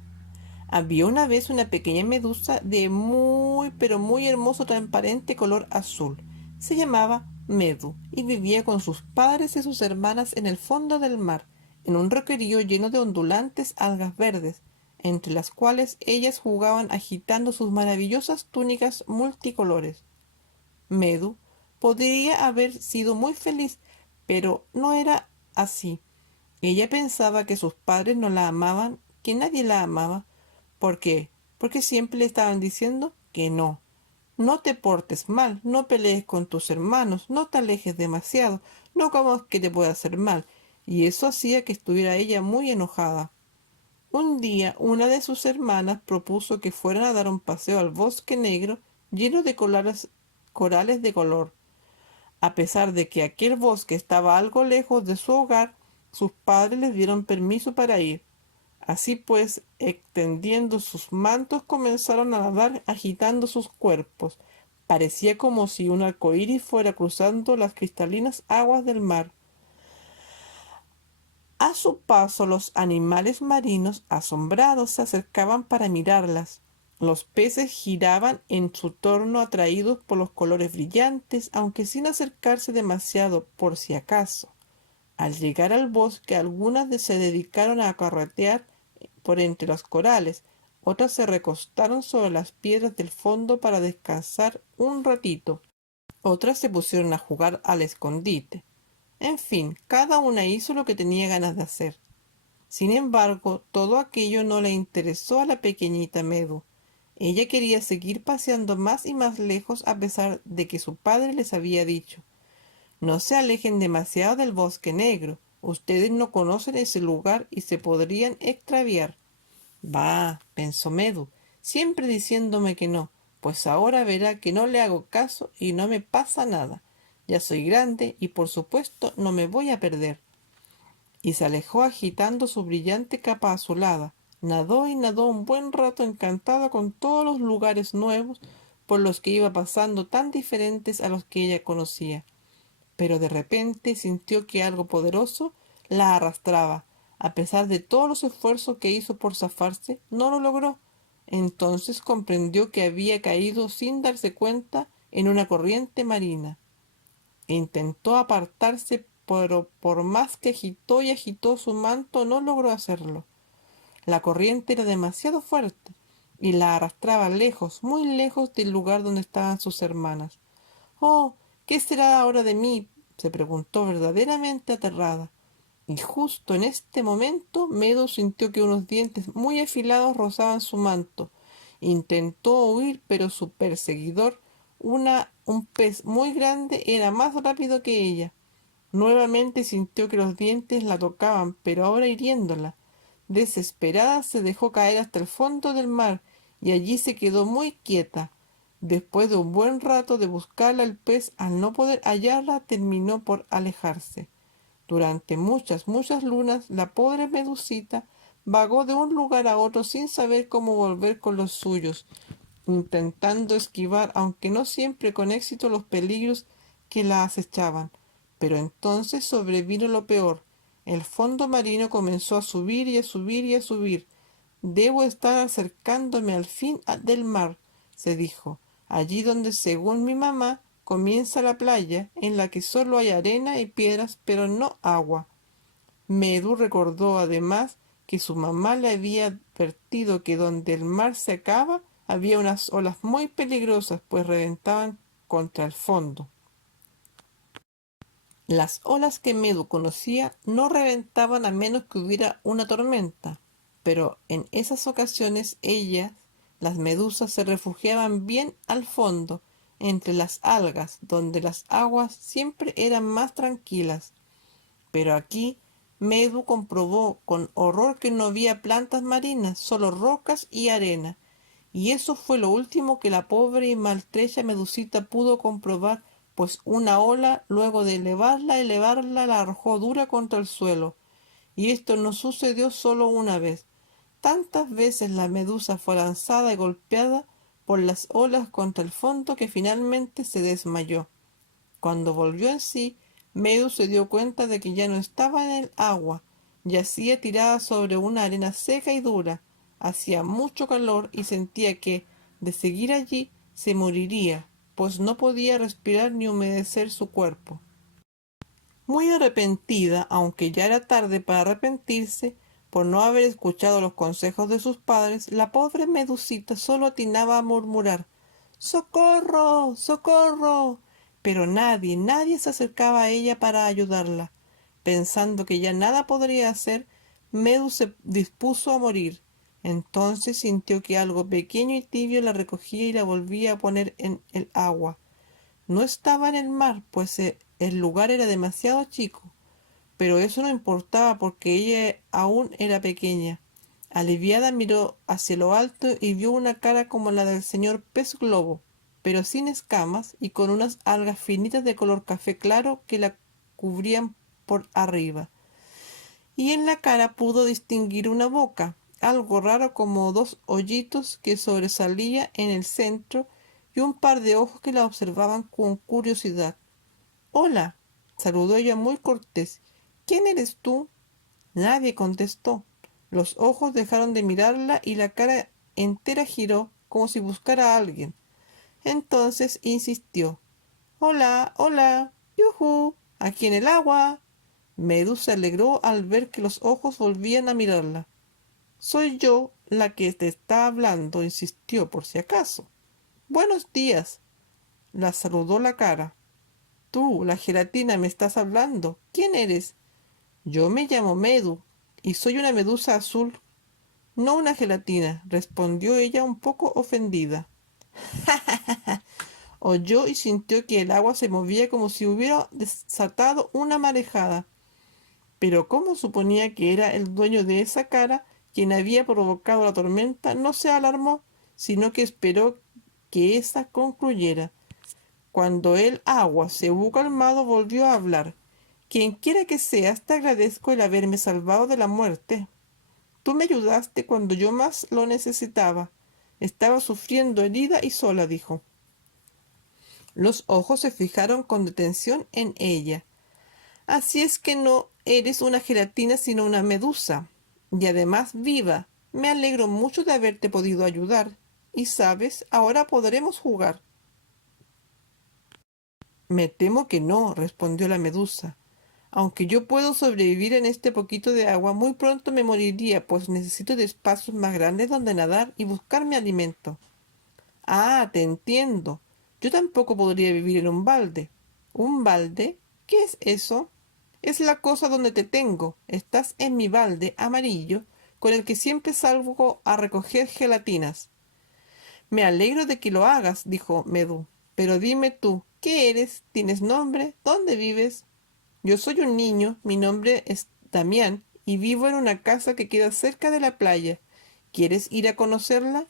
Había una vez una pequeña medusa de muy, pero muy hermoso transparente color azul. Se llamaba Medu y vivía con sus padres y sus hermanas en el fondo del mar, en un roquerío lleno de ondulantes algas verdes, entre las cuales ellas jugaban agitando sus maravillosas túnicas multicolores. Medu podría haber sido muy feliz, pero no era así. Ella pensaba que sus padres no la amaban, que nadie la amaba. ¿Por qué? Porque siempre le estaban diciendo que no. No te portes mal, no pelees con tus hermanos, no te alejes demasiado, no comas que te pueda hacer mal. Y eso hacía que estuviera ella muy enojada. Un día, una de sus hermanas propuso que fueran a dar un paseo al bosque negro lleno de corales de color. A pesar de que aquel bosque estaba algo lejos de su hogar, sus padres les dieron permiso para ir. Así pues, extendiendo sus mantos, comenzaron a nadar agitando sus cuerpos. Parecía como si un arco iris fuera cruzando las cristalinas aguas del mar. A su paso, los animales marinos, asombrados, se acercaban para mirarlas. Los peces giraban en su torno atraídos por los colores brillantes, aunque sin acercarse demasiado por si acaso. Al llegar al bosque, se dedicaron a carretear por entre los corales, otras se recostaron sobre las piedras del fondo para descansar un ratito, otras se pusieron a jugar al escondite. En fin, cada una hizo lo que tenía ganas de hacer. Sin embargo, todo aquello no le interesó a la pequeñita Medu. Ella quería seguir paseando más y más lejos a pesar de que su padre les había dicho: no se alejen demasiado del bosque negro. Ustedes no conocen ese lugar y se podrían extraviar. Bah, pensó Medu, siempre diciéndome que no, pues ahora verá que no le hago caso y no me pasa nada. Ya soy grande y por supuesto no me voy a perder. Y se alejó agitando su brillante capa azulada. Nadó y nadó un buen rato encantada con todos los lugares nuevos por los que iba pasando, tan diferentes a los que ella conocía. Pero de repente sintió que algo poderoso la arrastraba. A pesar de todos los esfuerzos que hizo por zafarse, no lo logró. Entonces comprendió que había caído sin darse cuenta en una corriente marina. Intentó apartarse, pero por más que agitó y agitó su manto, no logró hacerlo. La corriente era demasiado fuerte y la arrastraba lejos, muy lejos del lugar donde estaban sus hermanas. «Oh, ¿qué será ahora de mí?», se preguntó verdaderamente aterrada. Y justo en este momento Meadow sintió que unos dientes muy afilados rozaban su manto. Intentó huir, pero su perseguidor, un pez muy grande, era más rápido que ella. Nuevamente sintió que los dientes la tocaban, pero ahora hiriéndola. Desesperada se dejó caer hasta el fondo del mar y allí se quedó muy quieta. Después de un buen rato de buscarla, el pez, al no poder hallarla, terminó por alejarse. Durante muchas, muchas lunas, la pobre Medusita vagó de un lugar a otro sin saber cómo volver con los suyos, intentando esquivar, aunque no siempre con éxito, los peligros que la acechaban. Pero entonces sobrevino lo peor. El fondo marino comenzó a subir y a subir y a subir. «Debo estar acercándome al fin del mar», se dijo, «allí donde, según mi mamá, comienza la playa, en la que solo hay arena y piedras, pero no agua». Medu recordó además que su mamá le había advertido que donde el mar se acaba había unas olas muy peligrosas, pues reventaban contra el fondo. Las olas que Medu conocía no reventaban a menos que hubiera una tormenta, pero en esas ocasiones ellas, las medusas, se refugiaban bien al fondo, entre las algas, donde las aguas siempre eran más tranquilas. Pero aquí Medu comprobó con horror que no había plantas marinas, solo rocas y arena. Y eso fue lo último que la pobre y maltrecha Medusita pudo comprobar, pues una ola, luego de elevarla, la arrojó dura contra el suelo. Y esto no sucedió solo una vez. Tantas veces la medusa fue lanzada y golpeada, por las olas contra el fondo que finalmente se desmayó. Cuando volvió en sí, Medu se dio cuenta de que ya no estaba en el agua, yacía tirada sobre una arena seca y dura. Hacía mucho calor y sentía que, de seguir allí, se moriría, pues no podía respirar ni humedecer su cuerpo. Muy arrepentida, aunque ya era tarde para arrepentirse, por no haber escuchado los consejos de sus padres, la pobre Medusita solo atinaba a murmurar «¡Socorro! ¡Socorro!». Pero nadie se acercaba a ella para ayudarla. Pensando que ya nada podría hacer, Medu se dispuso a morir. Entonces sintió que algo pequeño y tibio la recogía y la volvía a poner en el agua. No estaba en el mar, pues el lugar era demasiado chico, pero eso no importaba porque ella aún era pequeña. Aliviada miró hacia lo alto y vio una cara como la del señor pez globo, pero sin escamas y con unas algas finitas de color café claro que la cubrían por arriba. Y en la cara pudo distinguir una boca, algo raro como dos hoyitos que sobresalía en el centro y un par de ojos que la observaban con curiosidad. «Hola», saludó ella muy cortés. «¿Quién eres tú?». Nadie contestó. Los ojos dejaron de mirarla y la cara entera giró como si buscara a alguien. Entonces insistió. «Hola, hola, yujú, aquí en el agua». Medu se alegró al ver que los ojos volvían a mirarla. «Soy yo la que te está hablando», insistió por si acaso. «Buenos días», la saludó la cara. «Tú, la gelatina, me estás hablando. ¿Quién eres?». «Yo me llamo Medu y soy una medusa azul». «No una gelatina», respondió ella un poco ofendida. Oyó y sintió que el agua se movía como si hubiera desatado una marejada. Pero como suponía que era el dueño de esa cara quien había provocado la tormenta, no se alarmó, sino que esperó que ésta concluyera. Cuando el agua se hubo calmado, volvió a hablar. «Quienquiera que seas, te agradezco el haberme salvado de la muerte. Tú me ayudaste cuando yo más lo necesitaba. Estaba sufriendo herida y sola», dijo. Los ojos se fijaron con detención en ella. «Así es que no eres una gelatina sino una medusa. Y además viva. Me alegro mucho de haberte podido ayudar. Y sabes, ahora podremos jugar». «Me temo que no», respondió la medusa. «Aunque yo puedo sobrevivir en este poquito de agua, muy pronto me moriría, pues necesito de espacios más grandes donde nadar y buscar mi alimento». «Ah, te entiendo. Yo tampoco podría vivir en un balde». «¿Un balde? ¿Qué es eso?». «Es la cosa donde te tengo. Estás en mi balde amarillo, con el que siempre salgo a recoger gelatinas». «Me alegro de que lo hagas», dijo Medu. «Pero dime tú, ¿qué eres? ¿Tienes nombre? ¿Dónde vives?». «Yo soy un niño, mi nombre es Damián, y vivo en una casa que queda cerca de la playa. ¿Quieres ir a conocerla?».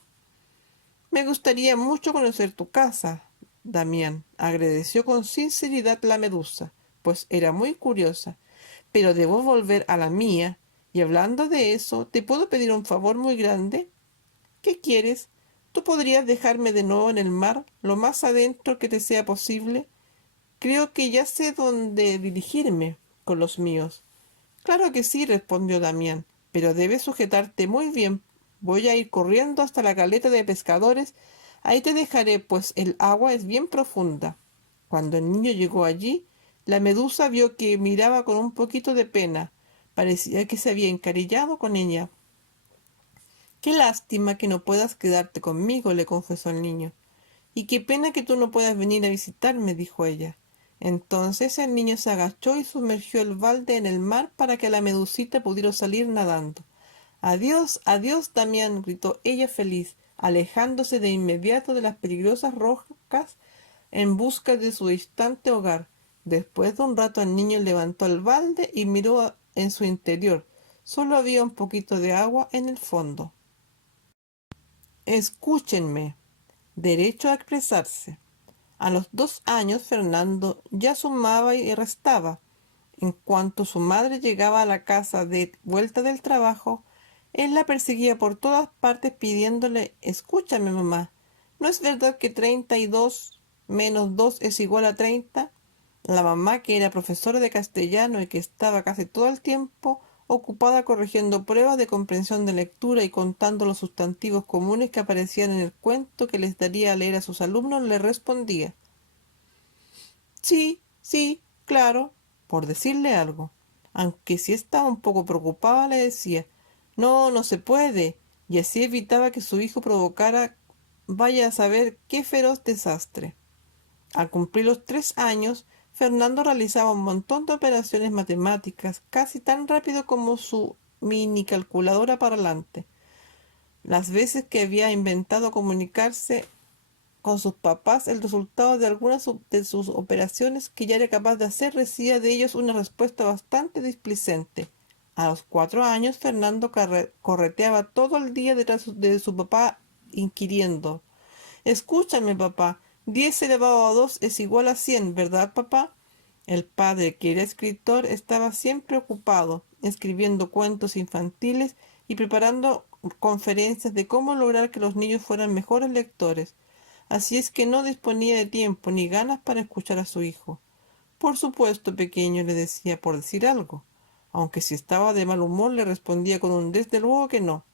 «Me gustaría mucho conocer tu casa, Damián», agradeció con sinceridad la medusa, pues era muy curiosa. «Pero debo volver a la mía. Y hablando de eso, ¿te puedo pedir un favor muy grande?». «¿Qué quieres? ¿Tú podrías dejarme de nuevo en el mar, lo más adentro que te sea posible? Creo que ya sé dónde dirigirme con los míos». «Claro que sí», respondió Damián, «pero debes sujetarte muy bien. Voy a ir corriendo hasta la caleta de pescadores. Ahí te dejaré, pues el agua es bien profunda». Cuando el niño llegó allí, la medusa vio que miraba con un poquito de pena. Parecía que se había encariñado con ella. «Qué lástima que no puedas quedarte conmigo», le confesó el niño. «Y qué pena que tú no puedas venir a visitarme», dijo ella. Entonces el niño se agachó y sumergió el balde en el mar para que la medusita pudiera salir nadando. «Adiós, adiós, Damián», gritó ella feliz, alejándose de inmediato de las peligrosas rocas en busca de su distante hogar. Después de un rato el niño levantó el balde y miró en su interior. Solo había un poquito de agua en el fondo. Escúchenme. Derecho a expresarse. A los 2 años Fernando ya sumaba y restaba. En cuanto su madre llegaba a la casa de vuelta del trabajo, él la perseguía por todas partes pidiéndole «Escúchame, mamá, ¿No es verdad que 32 menos 2 es igual a 30? La mamá, que era profesora de castellano y que estaba casi todo el tiempo ocupada corrigiendo pruebas de comprensión de lectura y contando los sustantivos comunes que aparecían en el cuento que les daría a leer a sus alumnos, le respondía: sí, sí, claro, por decirle algo. Aunque si estaba un poco preocupada, le decía: no, no se puede, y así evitaba que su hijo provocara vaya a saber qué feroz desastre. Al cumplir los 3 años, Fernando realizaba un montón de operaciones matemáticas, casi tan rápido como su mini calculadora para adelante. Las veces que había inventado comunicarse con sus papás el resultado de algunas de sus operaciones que ya era capaz de hacer, recibía de ellos una respuesta bastante displicente. A los 4 años, Fernando correteaba todo el día detrás de su papá, inquiriendo: escúchame, papá, 10 elevado a 2 es igual a 100, ¿verdad, papá? El padre, que era escritor, estaba siempre ocupado, escribiendo cuentos infantiles y preparando conferencias de cómo lograr que los niños fueran mejores lectores. Así es que no disponía de tiempo ni ganas para escuchar a su hijo. Por supuesto, pequeño, le decía por decir algo, aunque si estaba de mal humor le respondía con un desde luego que no,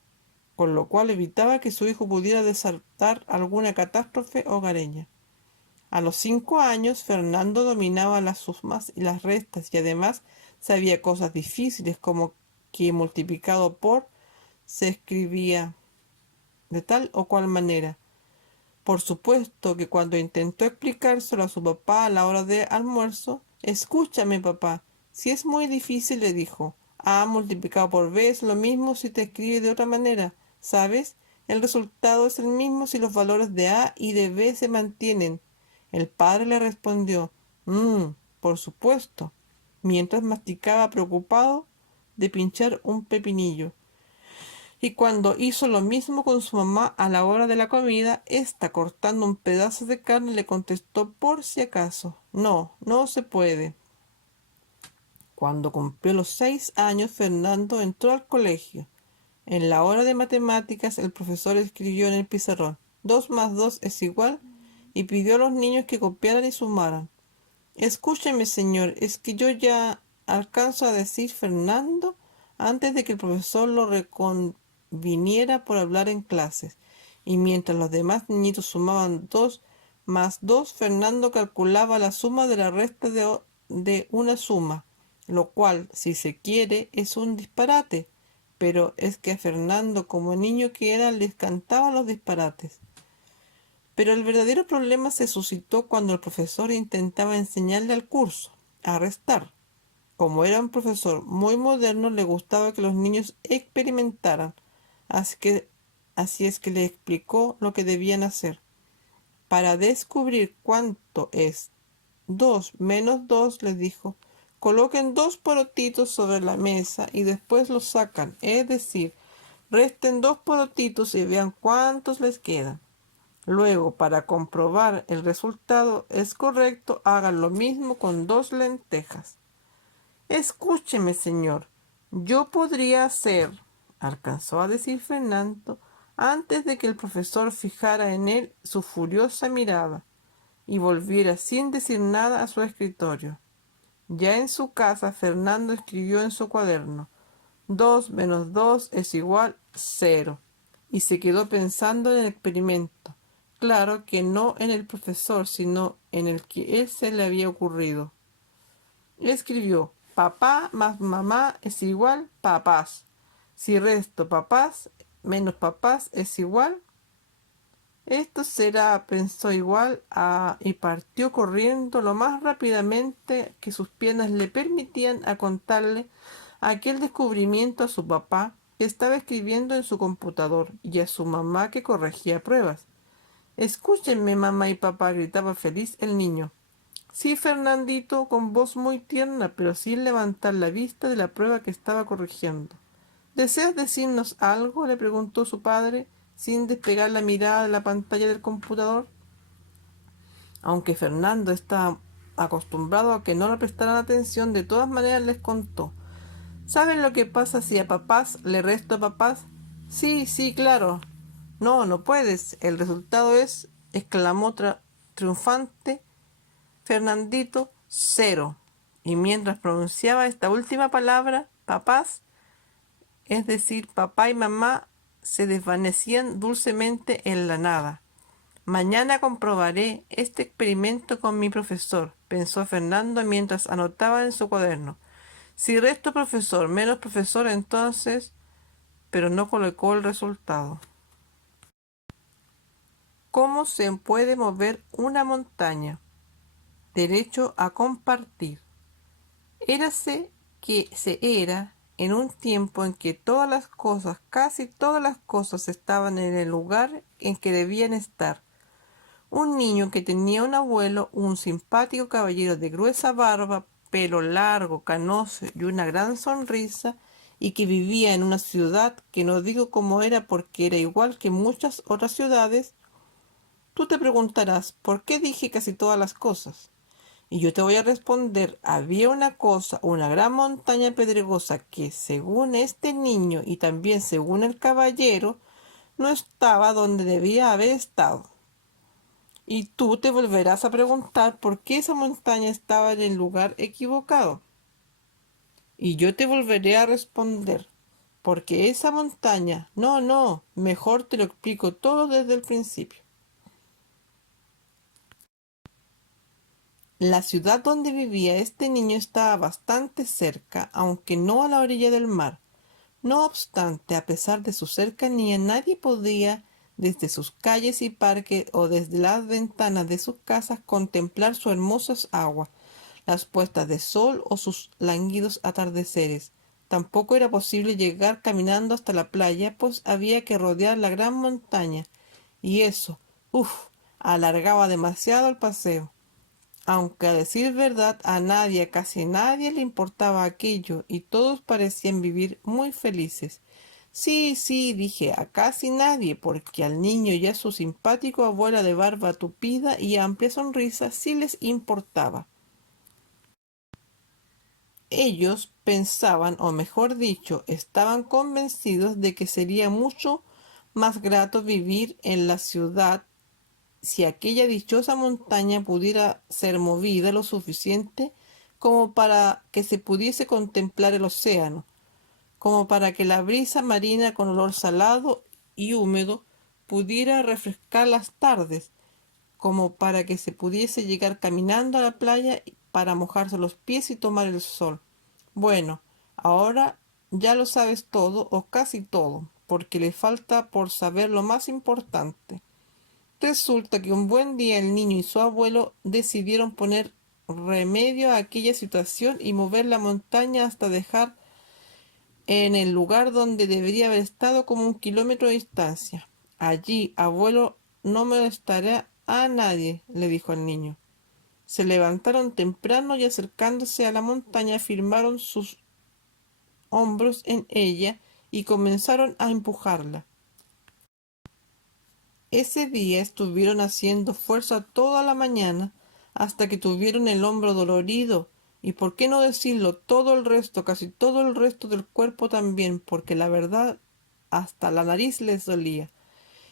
con lo cual evitaba que su hijo pudiera desatar alguna catástrofe hogareña. A los 5 años, Fernando dominaba las sumas y las restas y además sabía cosas difíciles como que multiplicado por se escribía de tal o cual manera. Por supuesto que cuando intentó explicárselo a su papá a la hora de almuerzo: escúchame, papá, si es muy difícil, le dijo, A multiplicado por B es lo mismo si te escribe de otra manera, ¿sabes? El resultado es el mismo si los valores de A y de B se mantienen. El padre le respondió: por supuesto, mientras masticaba preocupado de pinchar un pepinillo. Y cuando hizo lo mismo con su mamá a la hora de la comida, ésta, cortando un pedazo de carne, le contestó por si acaso: no, no se puede. Cuando cumplió los 6 años, Fernando entró al colegio. En la hora de matemáticas, el profesor escribió en el pizarrón: 2 más 2 es igual, y pidió a los niños que copiaran y sumaran. Escúcheme, señor, es que yo ya alcanzo a decir Fernando antes de que el profesor lo reconviniera por hablar en clases. Y mientras los demás niñitos sumaban 2 más 2, Fernando calculaba la suma de la resta de una suma, lo cual, si se quiere, es un disparate. Pero es que a Fernando, como niño que era, le cantaban los disparates. Pero el verdadero problema se suscitó cuando el profesor intentaba enseñarle al curso a restar. Como era un profesor muy moderno, le gustaba que los niños experimentaran, así es que le explicó lo que debían hacer. Para descubrir cuánto es 2 menos 2, les dijo, coloquen 2 porotitos sobre la mesa y después los sacan, es decir, resten 2 porotitos y vean cuántos les quedan. Luego, para comprobar el resultado es correcto, hagan lo mismo con 2 lentejas. Escúcheme, señor, yo podría hacer, alcanzó a decir Fernando, antes de que el profesor fijara en él su furiosa mirada y volviera sin decir nada a su escritorio. Ya en su casa, Fernando escribió en su cuaderno: 2 menos 2 es igual 0, y se quedó pensando en el experimento. Claro que no en el profesor, sino en el que él se le había ocurrido. Escribió: papá más mamá es igual papás. Si resto papás menos papás es igual, esto será, pensó, igual a... y partió corriendo lo más rápidamente que sus piernas le permitían a contarle aquel descubrimiento a su papá, que estaba escribiendo en su computador, y a su mamá, que corregía pruebas. Escúchenme, mamá y papá, gritaba feliz el niño. Sí, Fernandito, con voz muy tierna, pero sin levantar la vista de la prueba que estaba corrigiendo. ¿Deseas decirnos algo?, le preguntó su padre, sin despegar la mirada de la pantalla del computador. Aunque Fernando estaba acostumbrado a que no le prestaran atención, de todas maneras les contó. ¿Saben lo que pasa si a papás le resto papás? Sí, sí, claro. No, no puedes. El resultado es exclamó triunfante Fernandito. 0. Y mientras pronunciaba esta última palabra, papás, es decir, papá y mamá, se desvanecían dulcemente en la nada. Mañana comprobaré este experimento con mi profesor, pensó Fernando mientras anotaba en su cuaderno. Si resto profesor menos profesor, entonces... pero no colocó el resultado. ¿Cómo se puede mover una montaña? Derecho a compartir. Érase que se era en un tiempo en que todas las cosas, casi todas las cosas, estaban en el lugar en que debían estar. Un niño que tenía un abuelo, un simpático caballero de gruesa barba, pelo largo, canoso y una gran sonrisa, y que vivía en una ciudad que no digo cómo era porque era igual que muchas otras ciudades. Tú te preguntarás, ¿por qué dije casi todas las cosas? Y yo te voy a responder, había una cosa, una gran montaña pedregosa que, según este niño y también según el caballero, no estaba donde debía haber estado. Y tú te volverás a preguntar por qué esa montaña estaba en el lugar equivocado. Y yo te volveré a responder, porque esa montaña... No, no, mejor te lo explico todo desde el principio. La ciudad donde vivía este niño estaba bastante cerca, aunque no a la orilla del mar. No obstante, a pesar de su cercanía, nadie podía desde sus calles y parques o desde las ventanas de sus casas contemplar sus hermosas aguas, las puestas de sol o sus lánguidos atardeceres. Tampoco era posible llegar caminando hasta la playa, pues había que rodear la gran montaña, y eso, alargaba demasiado el paseo. Aunque a decir verdad a nadie, a casi nadie le importaba aquello, y todos parecían vivir muy felices. Sí, sí, dije, a casi nadie, porque al niño y a su simpático abuela de barba tupida y amplia sonrisa sí les importaba. Ellos pensaban, o mejor dicho, estaban convencidos de que sería mucho más grato vivir en la ciudad si aquella dichosa montaña pudiera ser movida lo suficiente como para que se pudiese contemplar el océano, como para que la brisa marina con olor salado y húmedo pudiera refrescar las tardes, como para que se pudiese llegar caminando a la playa para mojarse los pies y tomar el sol. Bueno, ahora ya lo sabes todo o casi todo, porque le falta por saber lo más importante. Resulta que un buen día el niño y su abuelo decidieron poner remedio a aquella situación y mover la montaña hasta dejar en el lugar donde debería haber estado como 1 kilómetro de distancia. Allí, abuelo, no molestará a nadie, le dijo al niño. Se levantaron temprano y acercándose a la montaña firmaron sus hombros en ella y comenzaron a empujarla. Ese día estuvieron haciendo fuerza toda la mañana hasta que tuvieron el hombro dolorido y, por qué no decirlo, todo el resto, casi todo el resto del cuerpo también, porque la verdad hasta la nariz les dolía.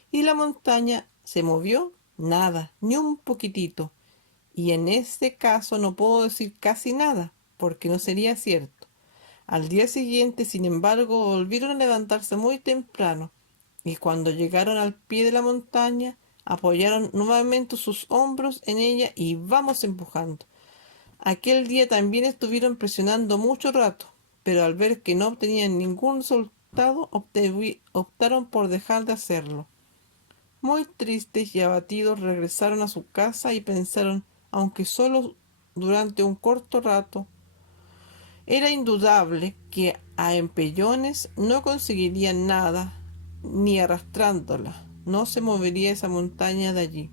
¿Y la montaña se movió? Nada, ni un poquitito. Y en este caso no puedo decir casi nada, porque no sería cierto. Al día siguiente, sin embargo, volvieron a levantarse muy temprano, y cuando llegaron al pie de la montaña, apoyaron nuevamente sus hombros en ella y vamos empujando. Aquel día también estuvieron presionando mucho rato, pero al ver que no obtenían ningún resultado, optaron por dejar de hacerlo. Muy tristes y abatidos regresaron a su casa y pensaron, aunque solo durante un corto rato, era indudable que a empellones no conseguirían nada, ni arrastrándola, no se movería esa montaña de allí.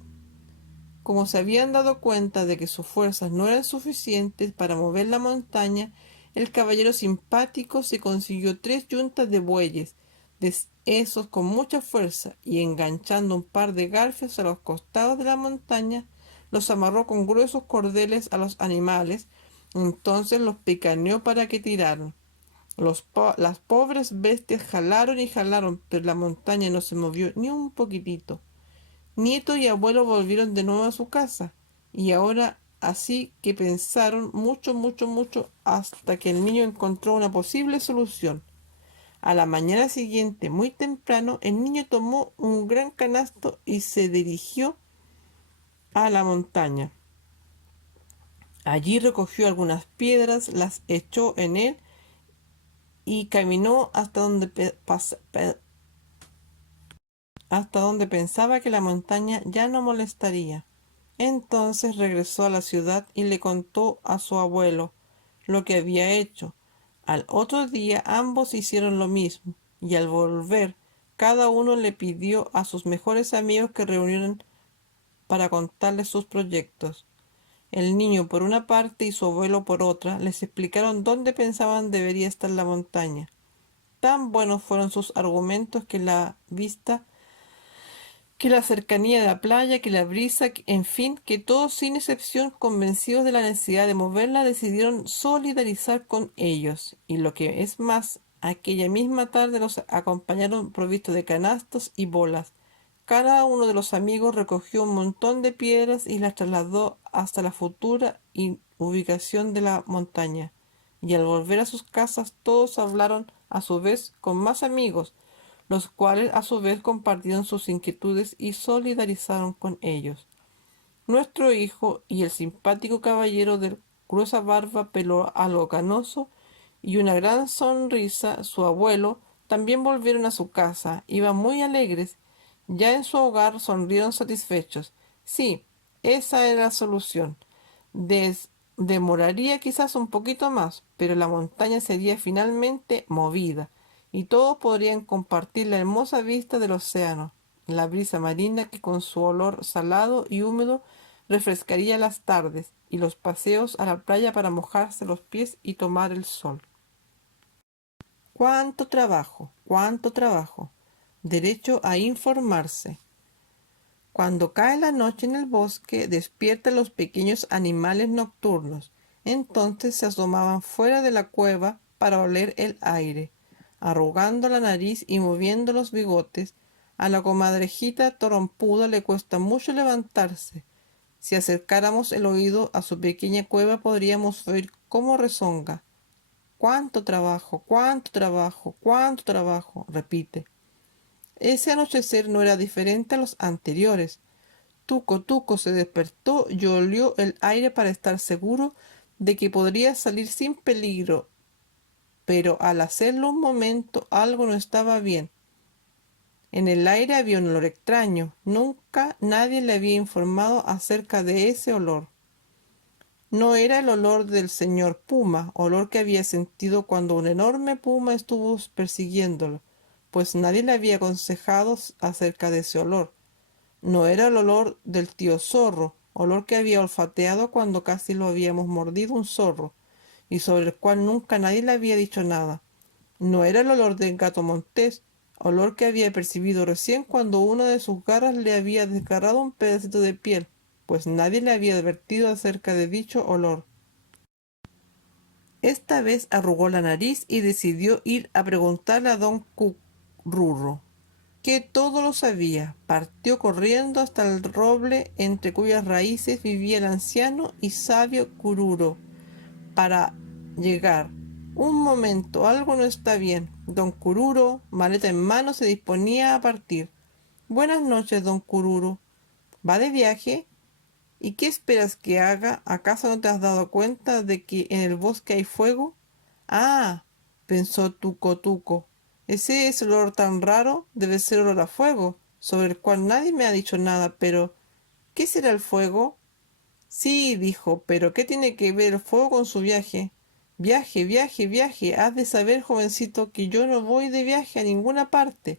Como se habían dado cuenta de que sus fuerzas no eran suficientes para mover la montaña, el caballero simpático se consiguió 3 yuntas de bueyes, de esos con mucha fuerza, y enganchando un par de garfios a los costados de la montaña, los amarró con gruesos cordeles a los animales. Entonces los picaneó para que tiraran. Las pobres bestias jalaron y jalaron, pero la montaña no se movió ni un poquitito. Nieto y abuelo volvieron de nuevo a su casa, y ahora así que pensaron mucho, mucho, mucho, hasta que el niño encontró una posible solución. A la mañana siguiente, muy temprano, el niño tomó un gran canasto y se dirigió a la montaña. Allí recogió algunas piedras, las echó en él y caminó hasta donde pensaba que la montaña ya no molestaría. Entonces regresó a la ciudad y le contó a su abuelo lo que había hecho. Al otro día ambos hicieron lo mismo, y al volver, cada uno le pidió a sus mejores amigos que reunieran para contarles sus proyectos. El niño por una parte y su abuelo por otra les explicaron dónde pensaban debería estar la montaña. Tan buenos fueron sus argumentos que la cercanía de la playa, que la brisa, en fin, que todos sin excepción, convencidos de la necesidad de moverla, decidieron solidarizar con ellos. Y lo que es más, aquella misma tarde los acompañaron provistos de canastos y bolas. Cada uno de los amigos recogió un montón de piedras y las trasladó hasta la futura ubicación de la montaña. Y al volver a sus casas todos hablaron a su vez con más amigos, los cuales a su vez compartieron sus inquietudes y solidarizaron con ellos. Nuestro hijo y el simpático caballero de gruesa barba, pelo algo canoso y una gran sonrisa, su abuelo, también volvieron a su casa. Iban muy alegres. Ya en su hogar sonrieron satisfechos. Sí, esa era la solución. Demoraría quizás un poquito más, pero la montaña sería finalmente movida y todos podrían compartir la hermosa vista del océano, la brisa marina que con su olor salado y húmedo refrescaría las tardes y los paseos a la playa para mojarse los pies y tomar el sol. ¡Cuánto trabajo! ¡Cuánto trabajo! Derecho a informarse. Cuando cae la noche en el bosque, despiertan los pequeños animales nocturnos. Entonces se asomaban fuera de la cueva para oler el aire, arrugando la nariz y moviendo los bigotes. A la comadrejita torompuda le cuesta mucho levantarse. Si acercáramos el oído a su pequeña cueva podríamos oír cómo rezonga. ¡Cuánto trabajo! ¡Cuánto trabajo! ¡Cuánto trabajo! Repite. Ese anochecer no era diferente a los anteriores. Tuco Tuco se despertó y olió el aire para estar seguro de que podría salir sin peligro, pero al hacerlo un momento algo no estaba bien. En el aire había un olor extraño. Nunca nadie le había informado acerca de ese olor. No era el olor del señor Puma, olor que había sentido cuando un enorme puma estuvo persiguiéndolo, pues nadie le había aconsejado acerca de ese olor. No era el olor del tío zorro, olor que había olfateado cuando casi lo habíamos mordido un zorro, y sobre el cual nunca nadie le había dicho nada. No era el olor del gato montés, olor que había percibido recién cuando una de sus garras le había desgarrado un pedacito de piel, pues nadie le había advertido acerca de dicho olor. Esta vez arrugó la nariz y decidió ir a preguntarle a don Currurro, que todo lo sabía. Partió corriendo hasta el roble entre cuyas raíces vivía el anciano y sabio Cururo. Para llegar. Un momento, algo no está bien. Don Cururo, maleta en mano, se disponía a partir. Buenas noches, don Cururo. ¿Va de viaje? ¿Y qué esperas que haga? ¿Acaso no te has dado cuenta de que en el bosque hay fuego? Ah, pensó Tuco Tuco. Ese es el olor tan raro, debe ser olor a fuego, sobre el cual nadie me ha dicho nada, pero ¿qué será el fuego? Sí, dijo, pero ¿qué tiene que ver el fuego con su viaje? Viaje, viaje, viaje. Has de saber, jovencito, que yo no voy de viaje a ninguna parte.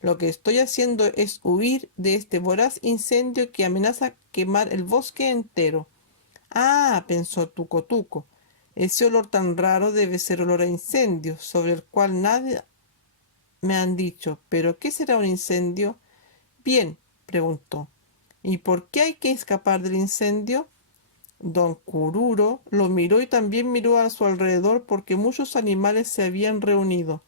Lo que estoy haciendo es huir de este voraz incendio que amenaza quemar el bosque entero. Ah, pensó Tuco Tuco. Ese olor tan raro debe ser olor a incendio, sobre el cual nadie me han dicho. ¿Pero qué será un incendio? Bien, preguntó. ¿Y por qué hay que escapar del incendio? Don Cururo lo miró y también miró a su alrededor porque muchos animales se habían reunido.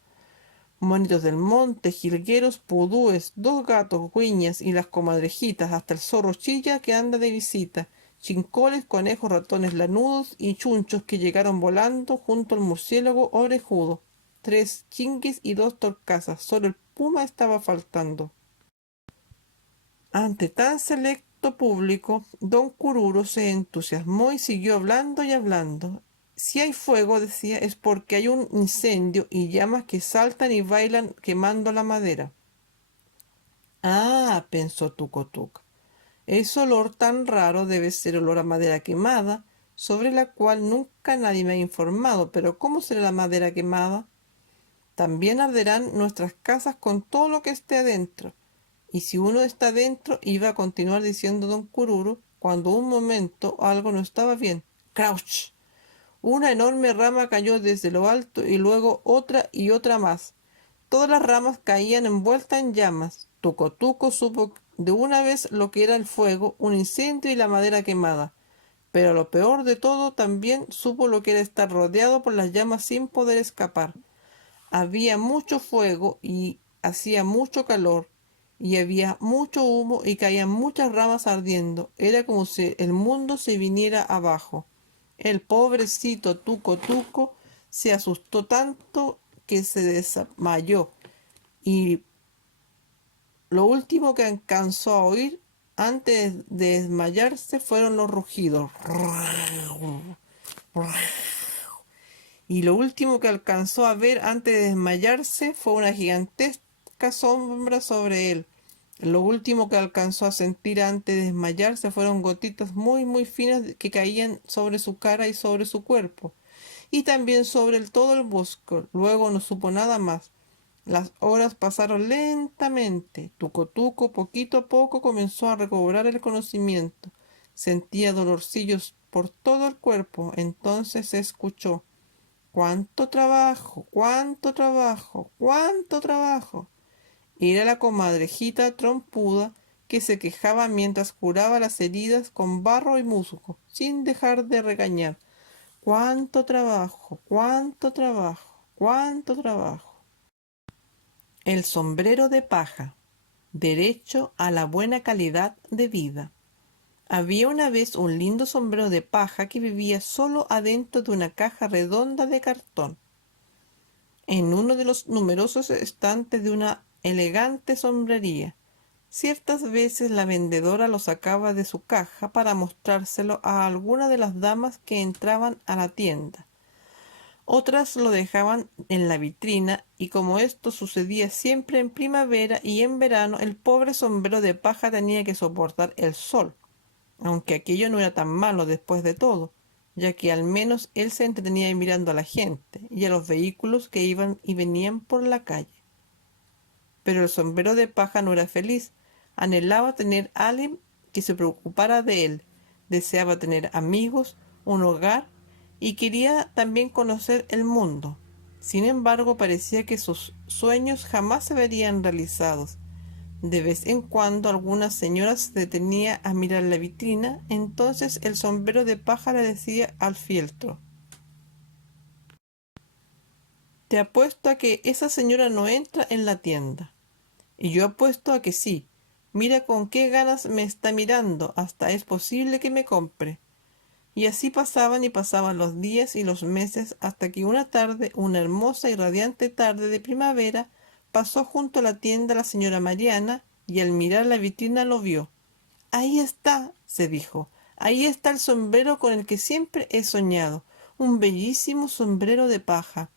Monitos del monte, jilgueros, pudúes, dos gatos, güiñas y las comadrejitas, hasta el zorro chilla que anda de visita, chincoles, conejos, ratones lanudos y chunchos que llegaron volando junto al murciélago orejudo. 3 chingues y 2 torcasas, solo el puma estaba faltando. Ante tan selecto público, don Cururo se entusiasmó y siguió hablando y hablando. Si hay fuego, decía, es porque hay un incendio y llamas que saltan y bailan quemando la madera. Ah, pensó Tuco, ese olor tan raro debe ser olor a madera quemada, sobre la cual nunca nadie me ha informado. Pero ¿cómo será la madera quemada? También arderán nuestras casas con todo lo que esté adentro. Y si uno está dentro, iba a continuar diciendo don Cururo, cuando un momento algo no estaba bien. ¡Crouch! Una enorme rama cayó desde lo alto y luego otra y otra más. Todas las ramas caían envueltas en llamas. Tuco supo de una vez lo que era el fuego, un incendio y la madera quemada. Pero lo peor de todo, también supo lo que era estar rodeado por las llamas sin poder escapar. Había mucho fuego y hacía mucho calor, y había mucho humo y caían muchas ramas ardiendo. Era como si el mundo se viniera abajo. El pobrecito Tuco se asustó tanto que se desmayó, y lo último que alcanzó a oír antes de desmayarse fueron los rugidos. Y lo último que alcanzó a ver antes de desmayarse fue una gigantesca sombra sobre él. Lo último que alcanzó a sentir antes de desmayarse fueron gotitas muy muy finas que caían sobre su cara y sobre su cuerpo, y también sobre todo el bosque. Luego no supo nada más. Las horas pasaron lentamente. Tuco poquito a poco comenzó a recobrar el conocimiento. Sentía dolorcillos por todo el cuerpo. Entonces se escuchó: «¡Cuánto trabajo! ¡Cuánto trabajo! ¡Cuánto trabajo!». Era la comadrejita trompuda que se quejaba mientras curaba las heridas con barro y musgo, sin dejar de regañar: «¡Cuánto trabajo! ¡Cuánto trabajo! ¡Cuánto trabajo!». El sombrero de paja. Derecho a la buena calidad de vida. Había una vez un lindo sombrero de paja que vivía solo adentro de una caja redonda de cartón, en uno de los numerosos estantes de una elegante sombrería. Ciertas veces la vendedora lo sacaba de su caja para mostrárselo a alguna de las damas que entraban a la tienda. Otras lo dejaban en la vitrina, y como esto sucedía siempre en primavera y en verano, el pobre sombrero de paja tenía que soportar el sol, aunque aquello no era tan malo después de todo, ya que al menos él se entretenía mirando a la gente y a los vehículos que iban y venían por la calle. Pero el sombrero de paja no era feliz. Anhelaba tener a alguien que se preocupara de él, deseaba tener amigos, un hogar, y quería también conocer el mundo. Sin embargo, parecía que sus sueños jamás se verían realizados. De vez en cuando alguna señora se detenía a mirar la vitrina. Entonces el sombrero de paja le decía al fieltro: «Te apuesto a que esa señora no entra en la tienda». «Y yo apuesto a que sí. Mira con qué ganas me está mirando. Hasta es posible que me compre». Y así pasaban y pasaban los días y los meses, hasta que una tarde, una hermosa y radiante tarde de primavera, pasó junto a la tienda la señora Mariana, y al mirar la vitrina lo vio. «Ahí está», se dijo, «ahí está el sombrero con el que siempre he soñado, un bellísimo sombrero de paja».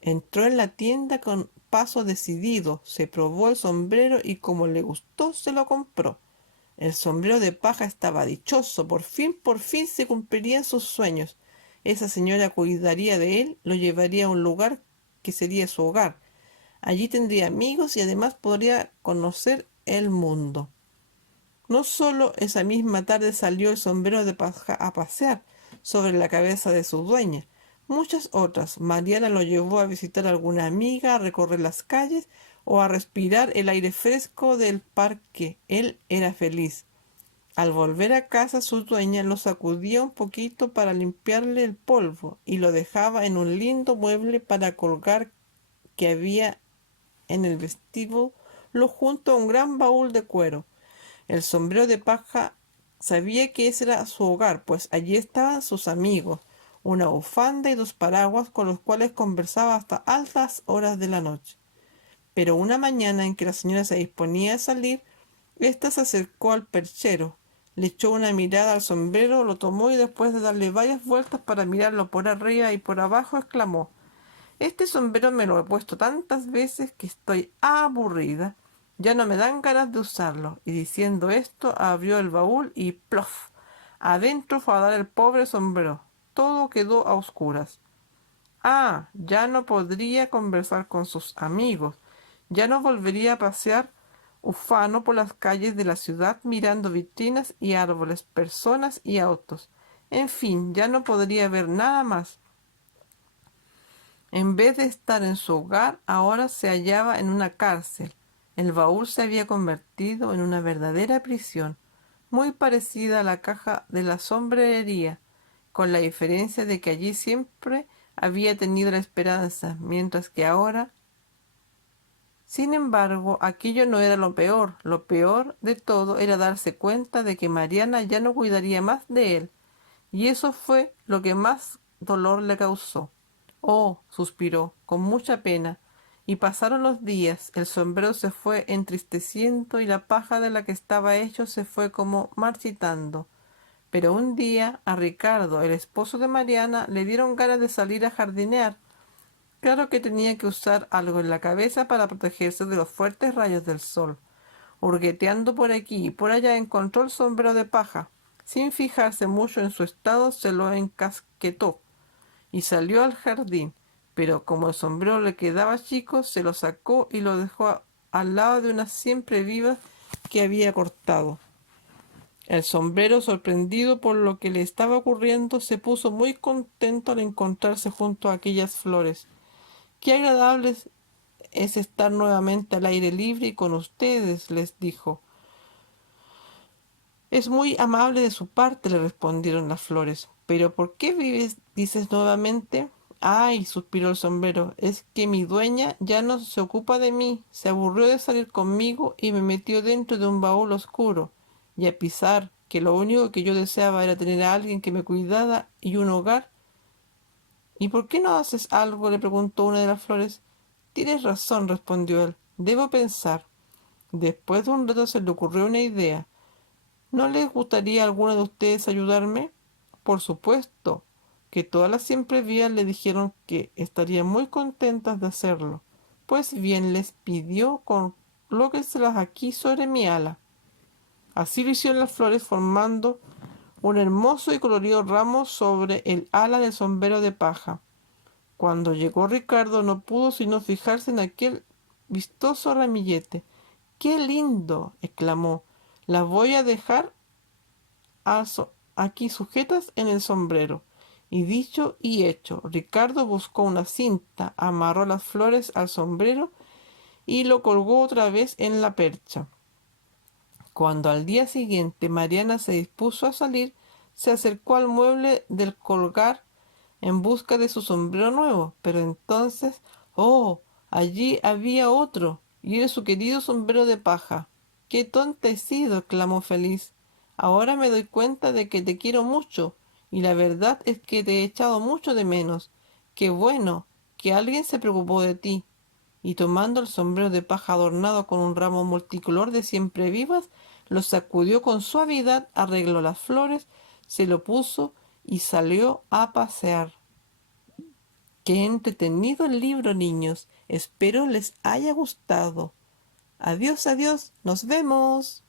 Entró en la tienda con paso decidido, se probó el sombrero y como le gustó se lo compró. El sombrero de paja estaba dichoso. Por fin se cumplirían sus sueños. Esa señora cuidaría de él, lo llevaría a un lugar que sería su hogar. Allí tendría amigos y además podría conocer el mundo. No solo esa misma tarde salió el sombrero de paja a pasear sobre la cabeza de su dueña. Muchas otras. Mariana lo llevó a visitar a alguna amiga, a recorrer las calles o a respirar el aire fresco del parque. Él era feliz. Al volver a casa, su dueña lo sacudía un poquito para limpiarle el polvo y lo dejaba en un lindo mueble para colgar que había en el vestíbulo junto a un gran baúl de cuero. El sombrero de paja sabía que ese era su hogar, pues allí estaban sus amigos, una bufanda y dos paraguas con los cuales conversaba hasta altas horas de la noche. Pero una mañana en que la señora se disponía a salir, ésta se acercó al perchero, le echó una mirada al sombrero, lo tomó y después de darle varias vueltas para mirarlo por arriba y por abajo, exclamó: «Este sombrero me lo he puesto tantas veces que estoy aburrida. Ya no me dan ganas de usarlo». Y diciendo esto, abrió el baúl y ¡plof! Adentro fue a dar el pobre sombrero. Todo quedó a oscuras. Ah, ya no podría conversar con sus amigos. Ya no volvería a pasear ufano por las calles de la ciudad mirando vitrinas y árboles, personas y autos. En fin, ya no podría ver nada más. En vez de estar en su hogar, ahora se hallaba en una cárcel. El baúl se había convertido en una verdadera prisión, muy parecida a la caja de la sombrerería, con la diferencia de que allí siempre había tenido la esperanza, mientras que ahora... Sin embargo, aquello no era lo peor de todo era darse cuenta de que Mariana ya no cuidaría más de él, y eso fue lo que más dolor le causó. «Oh», suspiró, con mucha pena, y pasaron los días, el sombrero se fue entristeciendo y la paja de la que estaba hecho se fue como marchitando. Pero un día a Ricardo, el esposo de Mariana, le dieron ganas de salir a jardinear. Claro que tenía que usar algo en la cabeza para protegerse de los fuertes rayos del sol. Hurgueteando por aquí y por allá encontró el sombrero de paja. Sin fijarse mucho en su estado, se lo encasquetó y salió al jardín, pero como el sombrero le quedaba chico, se lo sacó y lo dejó al lado de una siempre viva que había cortado. El sombrero, sorprendido por lo que le estaba ocurriendo, se puso muy contento al encontrarse junto a aquellas flores. «Qué agradable es estar nuevamente al aire libre y con ustedes», les dijo. «Es muy amable de su parte», le respondieron las flores. «Pero ¿por qué dices nuevamente?» «Ay», suspiró el sombrero, «es que mi dueña ya no se ocupa de mí, se aburrió de salir conmigo y me metió dentro de un baúl oscuro. Y a pesar que lo único que yo deseaba era tener a alguien que me cuidara y un hogar». «¿Y por qué no haces algo?», le preguntó una de las flores. «Tienes razón», respondió él, «debo pensar». Después de un rato se le ocurrió una idea. «¿No les gustaría a alguno de ustedes ayudarme?». Por supuesto que todas las siemprevías le dijeron que estarían muy contentas de hacerlo. Pues bien, les pidió: «Colóquenselas aquí sobre mi ala». Así lo hicieron las flores, formando un hermoso y colorido ramo sobre el ala del sombrero de paja. Cuando llegó Ricardo no pudo sino fijarse en aquel vistoso ramillete. «¡Qué lindo!», exclamó. «Las voy a dejar aquí sujetas en el sombrero». Y dicho y hecho, Ricardo buscó una cinta, amarró las flores al sombrero y lo colgó otra vez en la percha. Cuando al día siguiente Mariana se dispuso a salir, se acercó al mueble del colgar en busca de su sombrero nuevo, pero entonces, ¡oh!, allí había otro, y era su querido sombrero de paja. «¡Qué tonta he sido!», exclamó feliz. «Ahora me doy cuenta de que te quiero mucho, y la verdad es que te he echado mucho de menos. Qué bueno que alguien se preocupó de ti». Y tomando el sombrero de paja adornado con un ramo multicolor de siemprevivas, lo sacudió con suavidad, arregló las flores, se lo puso y salió a pasear. Qué entretenido el libro, niños. Espero les haya gustado. Adiós, adiós. Nos vemos.